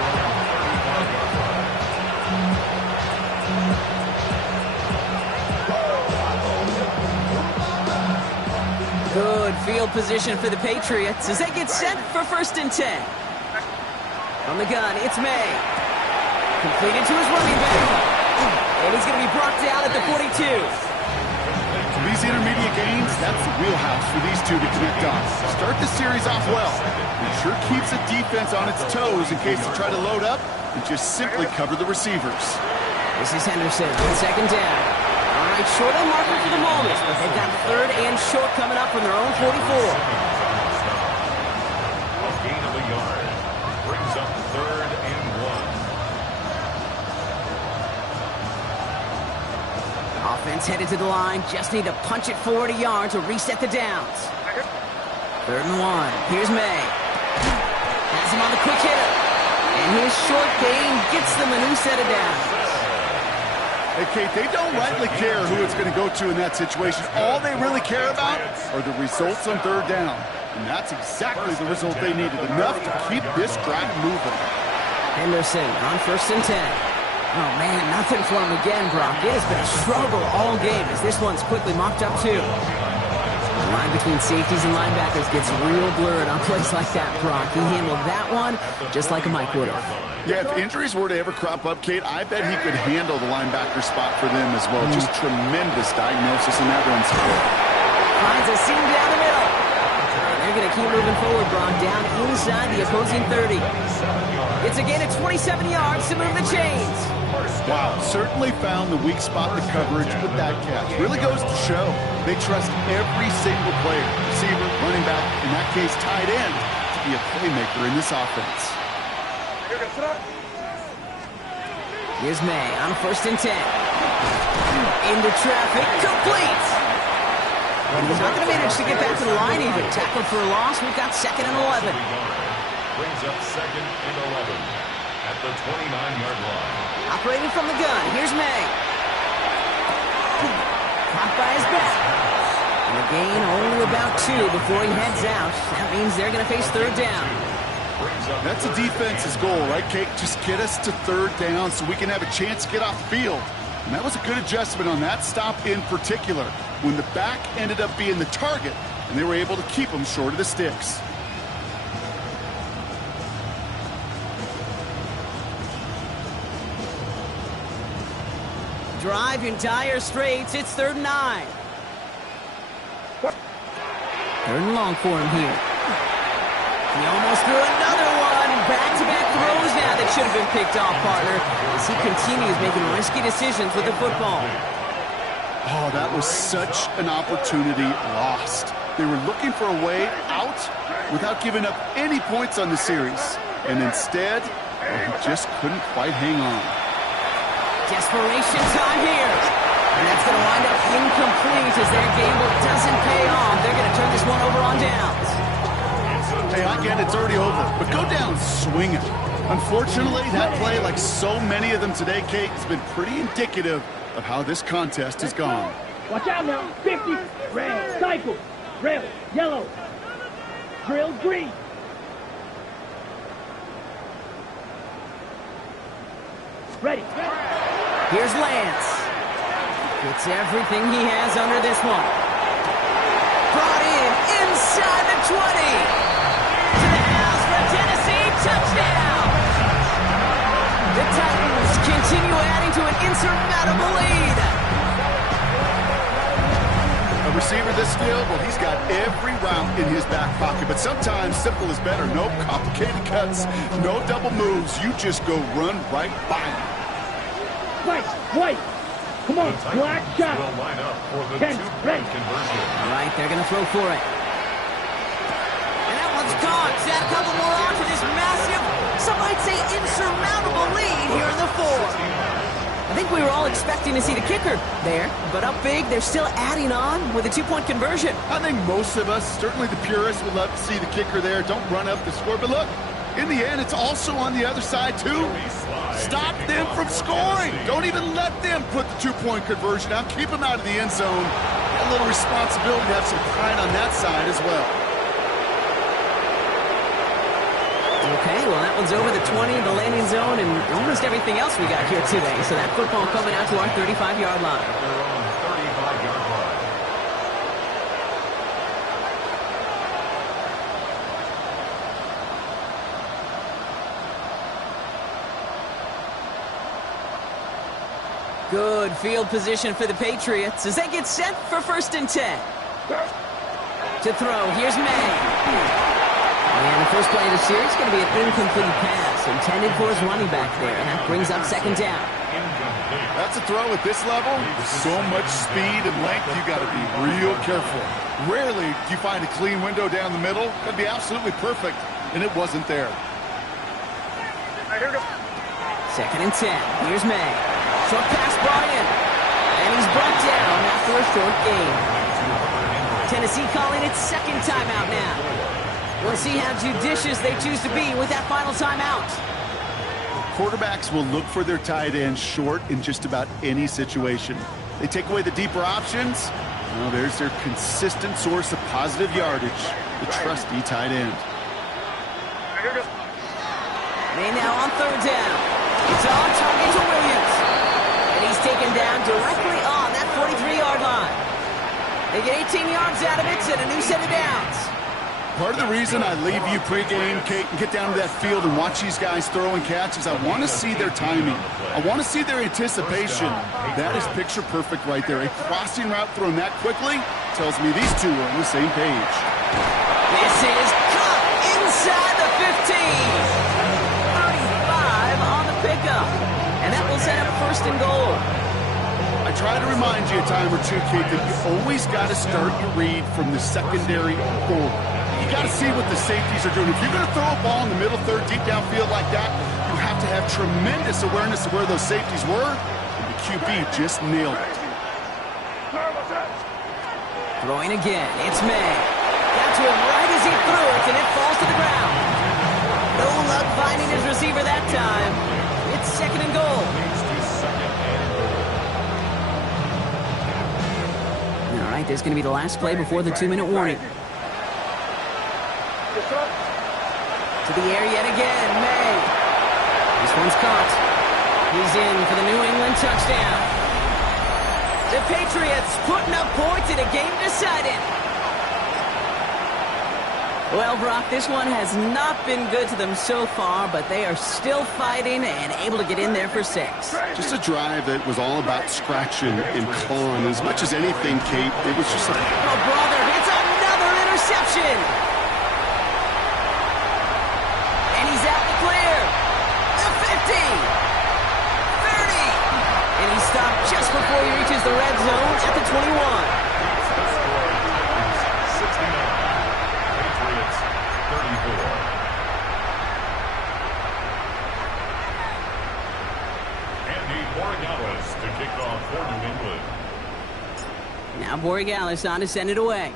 Good field position for the Patriots as they get set for 1st and 10. On the gun, it's May. Completed to his running back. And he's going to be brought down at the 42. For these intermediate games, that's the wheelhouse for these two to connect on. Start the series off well. It sure keeps the defense on its toes in case they try to load up and just simply cover the receivers. This is Henderson on 2nd down. All right, short on marker for the moment, but they've got 3rd and short coming up from their own 44. A gain of a yard. Brings up 3rd and 1. Offense headed to the line. Just need to punch it forward a yard to reset the downs. 3rd and 1. Here's May. Has him on the quick hitter. And his short gain gets them a new set of downs. Hey, Kate, they don't rightly care who it's going to go to in that situation. All they really care about are the results on 3rd down. And that's exactly the result they needed. Enough to keep this drive moving. Henderson on 1st and 10. Oh, man, nothing for him again, Brock. It has been a struggle all game as this one's quickly mopped up, too. The line between safeties and linebackers gets real blurred on plays like that, Brock. He handled that one just like a Mike would have. Yeah, if injuries were to ever crop up, Kate, I bet he could handle the linebacker spot for them as well. Just tremendous diagnosis in that run support. Finds a seam down the middle. And they're going to keep moving forward, Brock, down inside the opposing 30. It's a gain of 27 yards to move the chains. Wow, certainly found the weak spot in the coverage with that catch. Really goes to show they trust every single player, receiver, running back, in that case tight end, to be a playmaker in this offense. Here's May on 1st and 10. Into traffic, complete. And he's not going to manage to get back to the line even. Tackled for a loss. We've got 2nd and 11. Brings up 2nd and 11 at the 29-yard line. Operating from the gun. Here's May. Caught by his back. And a gain only about 2 before he heads out. That means they're going to face 3rd down. That's a defense's goal, right, Kate? Just get us to 3rd down so we can have a chance to get off the field. And that was a good adjustment on that stop in particular, when the back ended up being the target, and they were able to keep him short of the sticks. Drive in dire straits. It's 3rd and 9. 3rd and long for him here. He almost threw another one. Back-to-back throws now that should have been picked off, partner, as he continues making risky decisions with the football. Oh, that was such an opportunity lost. They were looking for a way out without giving up any points on the series. And instead, he just couldn't quite hang on. Desperation time here. And that's going to wind up incomplete as their gamble doesn't pay off. They're going to turn this one over on downs. Hey, I get it's already over, but go down swinging. Unfortunately, that play, like so many of them today, Kate, has been pretty indicative of how this contest has gone. Watch out now. 50. Red. Cycle. Red. Yellow. Drill. Green. Ready. Here's Lance. Gets everything he has under this one. Brought in inside the 20. To the house for Tennessee. Touchdown. The Titans continue adding to an insurmountable lead. A receiver this skilled, well, he's got every route in his back pocket, but sometimes simple is better. No complicated cuts, no double moves. You just go run right by him. White. Come on, black shot. Will line up for the 10, two-point conversion. All right, they're going to throw for it. And that one's gone. Add a couple more on to this massive, some might say insurmountable lead here in the 4th. I think we were all expecting to see the kicker there, but up big, they're still adding on with a 2-point conversion. I think most of us, certainly the purists, would love to see the kicker there. Don't run up the score, but look, in the end, it's also on the other side, too. Stop them from scoring. Don't even let them put the 2-point conversion out. Keep them out of the end zone. A little responsibility to have some pride on that side as well. Okay, well, that one's over the 20, the landing zone, and almost everything else we got here today. So that football coming out to our 35-yard line. They're on 35-yard line. Good field position for the Patriots as they get set for 1st and 10. To throw, here's May. And the first play of the series is going to be an incomplete pass intended for his running back there, and that brings up 2nd down. That's a throw at this level. So much speed and length, you got to be real careful. Rarely do you find a clean window down the middle. That'd be absolutely perfect, and it wasn't there. 2nd and 10. Here's May. Short pass brought in, and he's brought down after a short gain. Tennessee calling it 2nd timeout now. We'll see how judicious they choose to be with that final timeout. Quarterbacks will look for their tight end short in just about any situation. They take away the deeper options. Well, there's their consistent source of positive yardage, the trusty tight end. May now on 3rd down. It's on target to Williams. And he's taken down directly on that 43-yard line. They get 18 yards out of it and a new set of downs. Part of the reason I leave you pregame, Kate, and get down to that field and watch these guys throw and catch is I want to see their timing. I want to see their anticipation. That is picture perfect right there. A crossing route thrown that quickly tells me these two are on the same page. This is caught inside the 15. 35 on the pickup. And that will set up 1st and goal. I try to remind you a time or two, Kate, that you always got to start your read from the secondary forward. You got to see what the safeties are doing. If you're going to throw a ball in the middle third, deep downfield like that, you have to have tremendous awareness of where those safeties were. And the QB just nailed it. Throwing again, it's May. Got to him right as he threw it, and it falls to the ground. No luck finding his receiver that time. It's second and goal. All right, this is going to be the last play before the 2-minute warning. To the air yet again, May. This one's caught. He's in for the New England touchdown. The Patriots putting up points in a game decided. Well, Brock, this one has not been good to them so far, but they are still fighting and able to get in there for 6. Just a drive that was all about scratching and clawing. As much as anything, Kate, it was just a... Oh, brother, it's another interception. And he's out the clear. The 50. 30. And he stopped just before he reaches the red zone at the 21. Now Borregales on to send it away.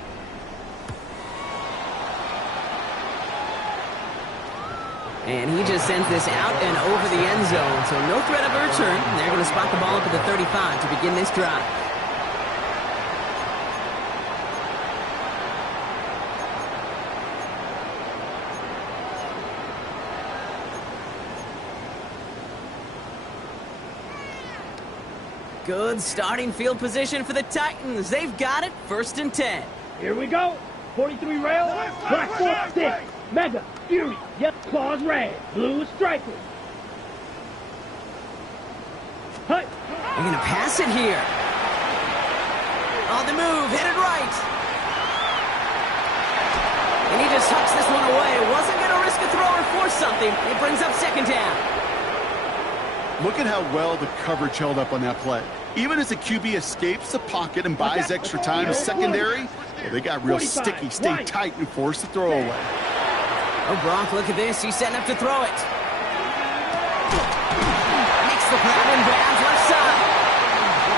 And he just sends this out and over the end zone. So no threat of a return. They're going to spot the ball up at the 35 to begin this drive. Good starting field position for the Titans. They've got it, 1st and 10. Here we go. 43 rail, black 4-6, mega, fury, yellow claws red, blue stripers. Hut. They're going to pass it here. On the move, hit it right. And he just tucks this one away. Wasn't going to risk a throw or force something. It brings up 2nd down. Look at how well the coverage held up on that play. Even as the QB escapes the pocket and buys extra time to secondary, well, they got real sticky, stay tight, and force the throw away. Oh, Brock, look at this. He's setting up to throw it. Makes the grab in bounds left side.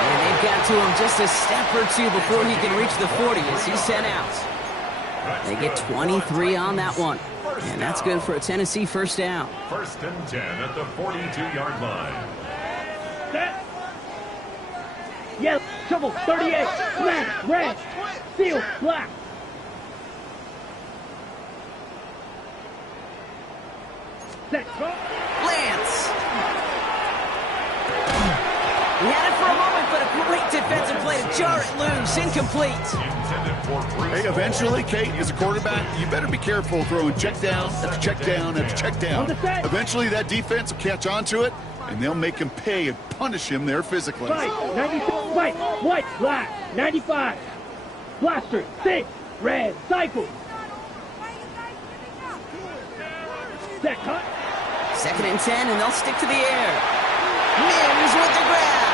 And they've got to him just a step or two before he can reach the 40 as he's sent out. They get 23 on that one. And that's good for a Tennessee 1st down. 1st and 10 at the 42-yard line. Set. Yellow, shovel, 38, black, red, seal, black. Set. Lance. He had it for a moment, but a great defensive play to jar it loose. Incomplete. Hey, eventually, Kate, as a quarterback, you better be careful throwing check down after check down after check down. Eventually, that defense will catch on to it, and they'll make him pay and punish him there physically. White, 96, white, black, 95. Blaster, 6, red, cycle. Set, cut. 2nd and 10, and they'll stick to the air. Mims with the grab.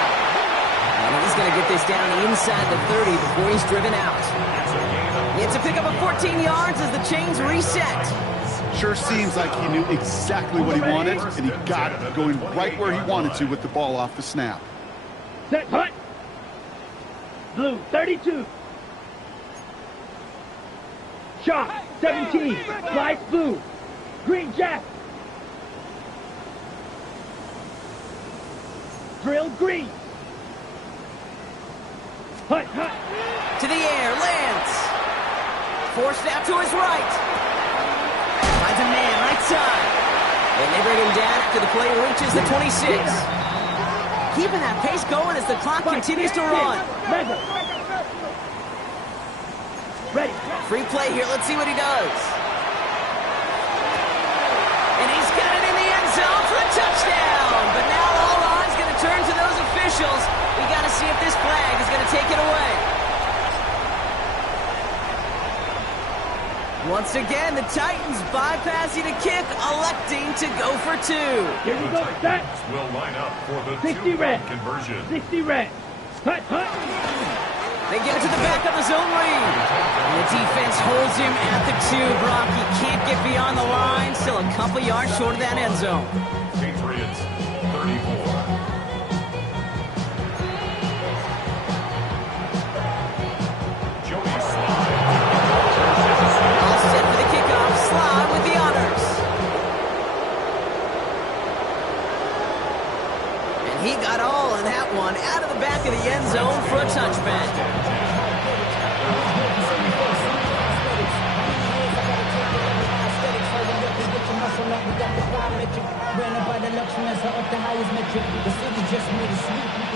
And he's going to get this down inside the 30 before he's driven out. It's a pickup of 14 yards as the chains reset. Sure seems like he knew exactly what he wanted, and he got it going right where he wanted to with the ball off the snap. Set, cut. Blue, 32. Shot, 17. Slice blue. Green jack. Drill green. Hut, hut. To the air, Lance. Forced out to his right. Finds a man right side. And they bring him down after the play reaches the 26. Keeping that pace going as the clock continues to run. Ready. Free play here. Let's see what he does. And he's got it in the end zone for a touchdown. But now all eyes going to turn to those officials. We got to see if this flag is going to take it away. Once again, the Titans bypassing a kick, electing to go for 2. Here we go. Set. Will line up for the 60 red. conversion. 60 red. Hut, hut. They give it to the back of the zone read. And the defense holds him at the 2. Brock, he can't get beyond the line. Still a couple yards short of that end zone. Patriots 34. Joey Slye. All set for the kickoff. Slye with the honors. And he got all in that one out of the back of the end zone for a touchback.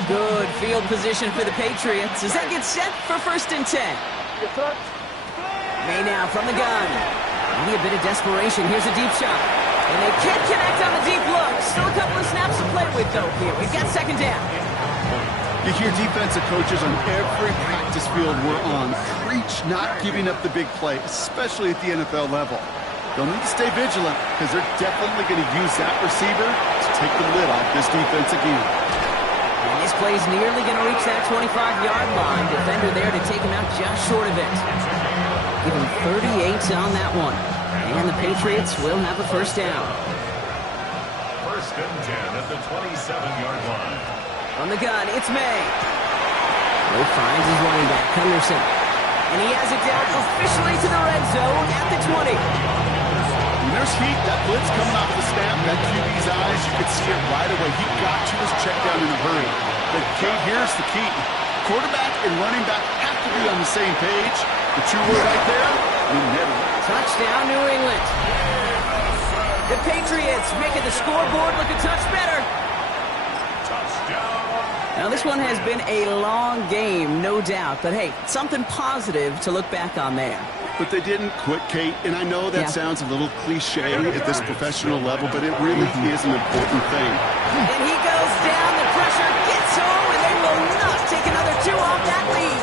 Good field position for the Patriots as they get set for 1st and 10. May now from the gun. Maybe a bit of desperation. Here's a deep shot. And they can't connect on the deep look. Still a couple of snaps to play with, though, here. We've got 2nd down. You hear defensive coaches on every practice field we're on preach not giving up the big play, especially at the NFL level. They'll need to stay vigilant because they're definitely going to use that receiver to take the lid off this defense again. And this play's nearly going to reach that 25-yard line. Defender there to take him out just short of it. Give him 38 on that one. And the Patriots will have a 1st down. 1st and 10 at the 27-yard line. On the gun, it's May. May finds his running back, Henderson. And he has it down officially to the red zone at the 20. When there's heat, that blitz coming off the snap, that QB's eyes, you could see it right away. He got to his check down in a hurry. But here's the key. Quarterback and running back have to be on the same page. The 2 word right there, you never. Touchdown, New England. The Patriots making the scoreboard look a touch better. Now, this one has been a long game, no doubt. But, hey, something positive to look back on there. But they didn't quit, Kate. And I know that sounds a little cliche at this professional level, but it really is an important thing. And he goes down. The pressure gets home, and they will not take another 2 off that lead.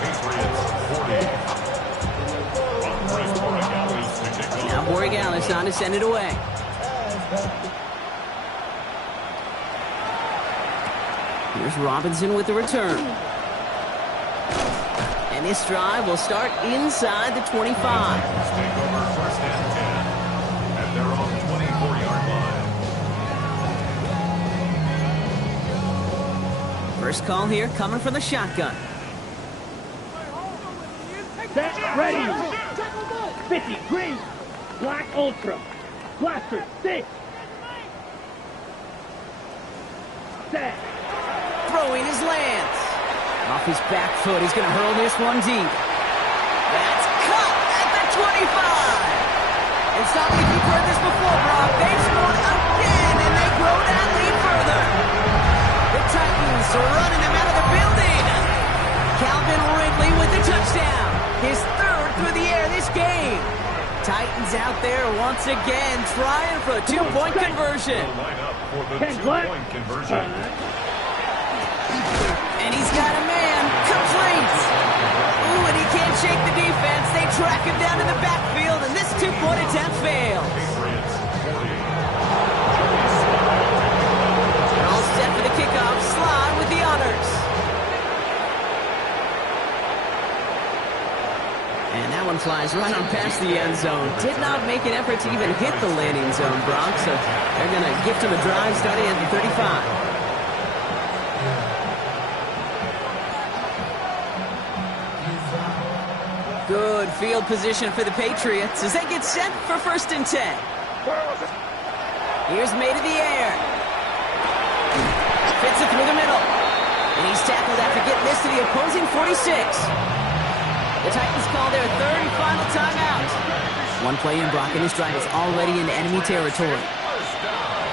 Patriots 40. Now, Borregales on to send it away. Here's Robinson with the return. And this drive will start inside the 25. Take over 1st and 10 at their own 24-yard line. First call here coming from the shotgun. Set, ready. 50, green. Black Ultra. Blaster, 6. Set. Throwing his Lance. Off his back foot, he's going to hurl this one deep. That's caught at the 25. And stop me if you've heard this before, Brock. They've scored again, and they grow that lead further. The Titans are running him out of the building. Calvin Ridley with the touchdown. His 3rd through the air this game. Titans out there once again trying for a 2-point conversion. Line up for the 2-point conversion. And he's got a man, complete. Ooh, and he can't shake the defense. They track him down in the backfield, and this 2-point attempt fails. And all set for the kickoff. Slye with the honors. And that one flies right on past the end zone. Did not make an effort to even hit the landing zone, Brock, so they're going to gift him a drive starting at the 35. Good field position for the Patriots as they get set for 1st and 10. Here's May to the air. Fits it through the middle. And he's tackled after getting this to the opposing 46. The Titans call their 3rd and final timeout. One play in, Brock, and this drive is already in enemy territory.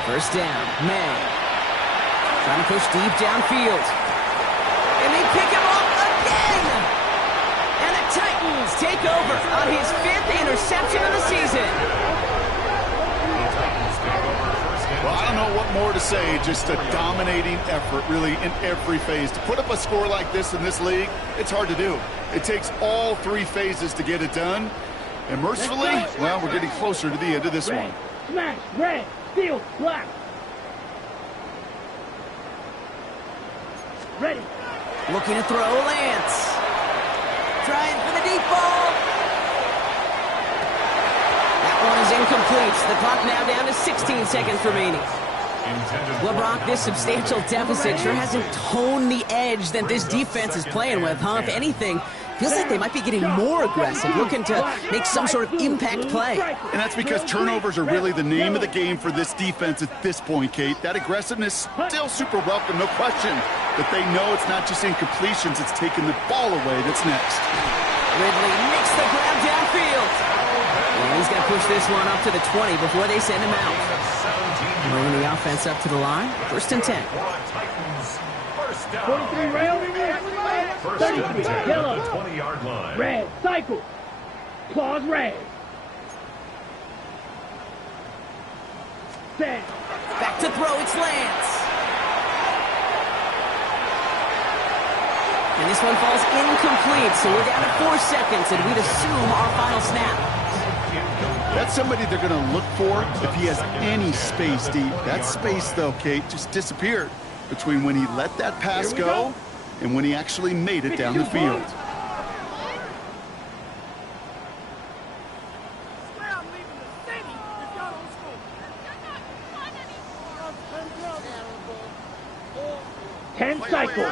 1st down, May. Trying to push deep downfield. And they pick him off again! And the Titans take over on his 5th interception of the season. Well, I don't know what more to say. Just a dominating effort, really, in every phase. To put up a score like this in this league, it's hard to do. It takes all 3 phases to get it done. And mercifully, well, we're getting closer to the end of this one. Smash, red, steel, black. Ready. Looking to throw, Lance. Trying for the deep ball. That one is incomplete. The clock now down to 16 seconds remaining. Well, Brock, this substantial deficit sure hasn't toned the edge that this defense is playing with, huh? If anything, feels like they might be getting more aggressive, looking to make some sort of impact play. And that's because turnovers are really the name of the game for this defense at this point, Kate. That aggressiveness still super welcome, no question. But they know it's not just incompletions, it's taking the ball away that's next. Ridley makes the grab downfield. And he's going to push this one up to the 20 before they send him out. Bringing the offense up to the line. 1st and 10. 43 rail. 33 yellow. 20-yard line. Red. Cycle. Claws red. Set. Back to throw. It's Lance. And this one falls incomplete, so we're down to 4 seconds, and we'd assume our final snap. That's somebody they're going to look for if he has any space deep. That space, though, Kate, just disappeared between when he let that pass go and when he actually made it down the field. Cycle.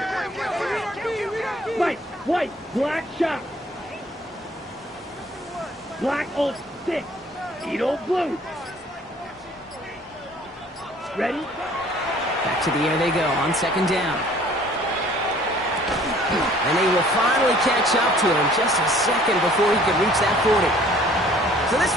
White, black shot. Black on 6. Edo blue. Ready? Back to the air they go on 2nd down. And they will finally catch up to him just a second before he can reach that 40. So this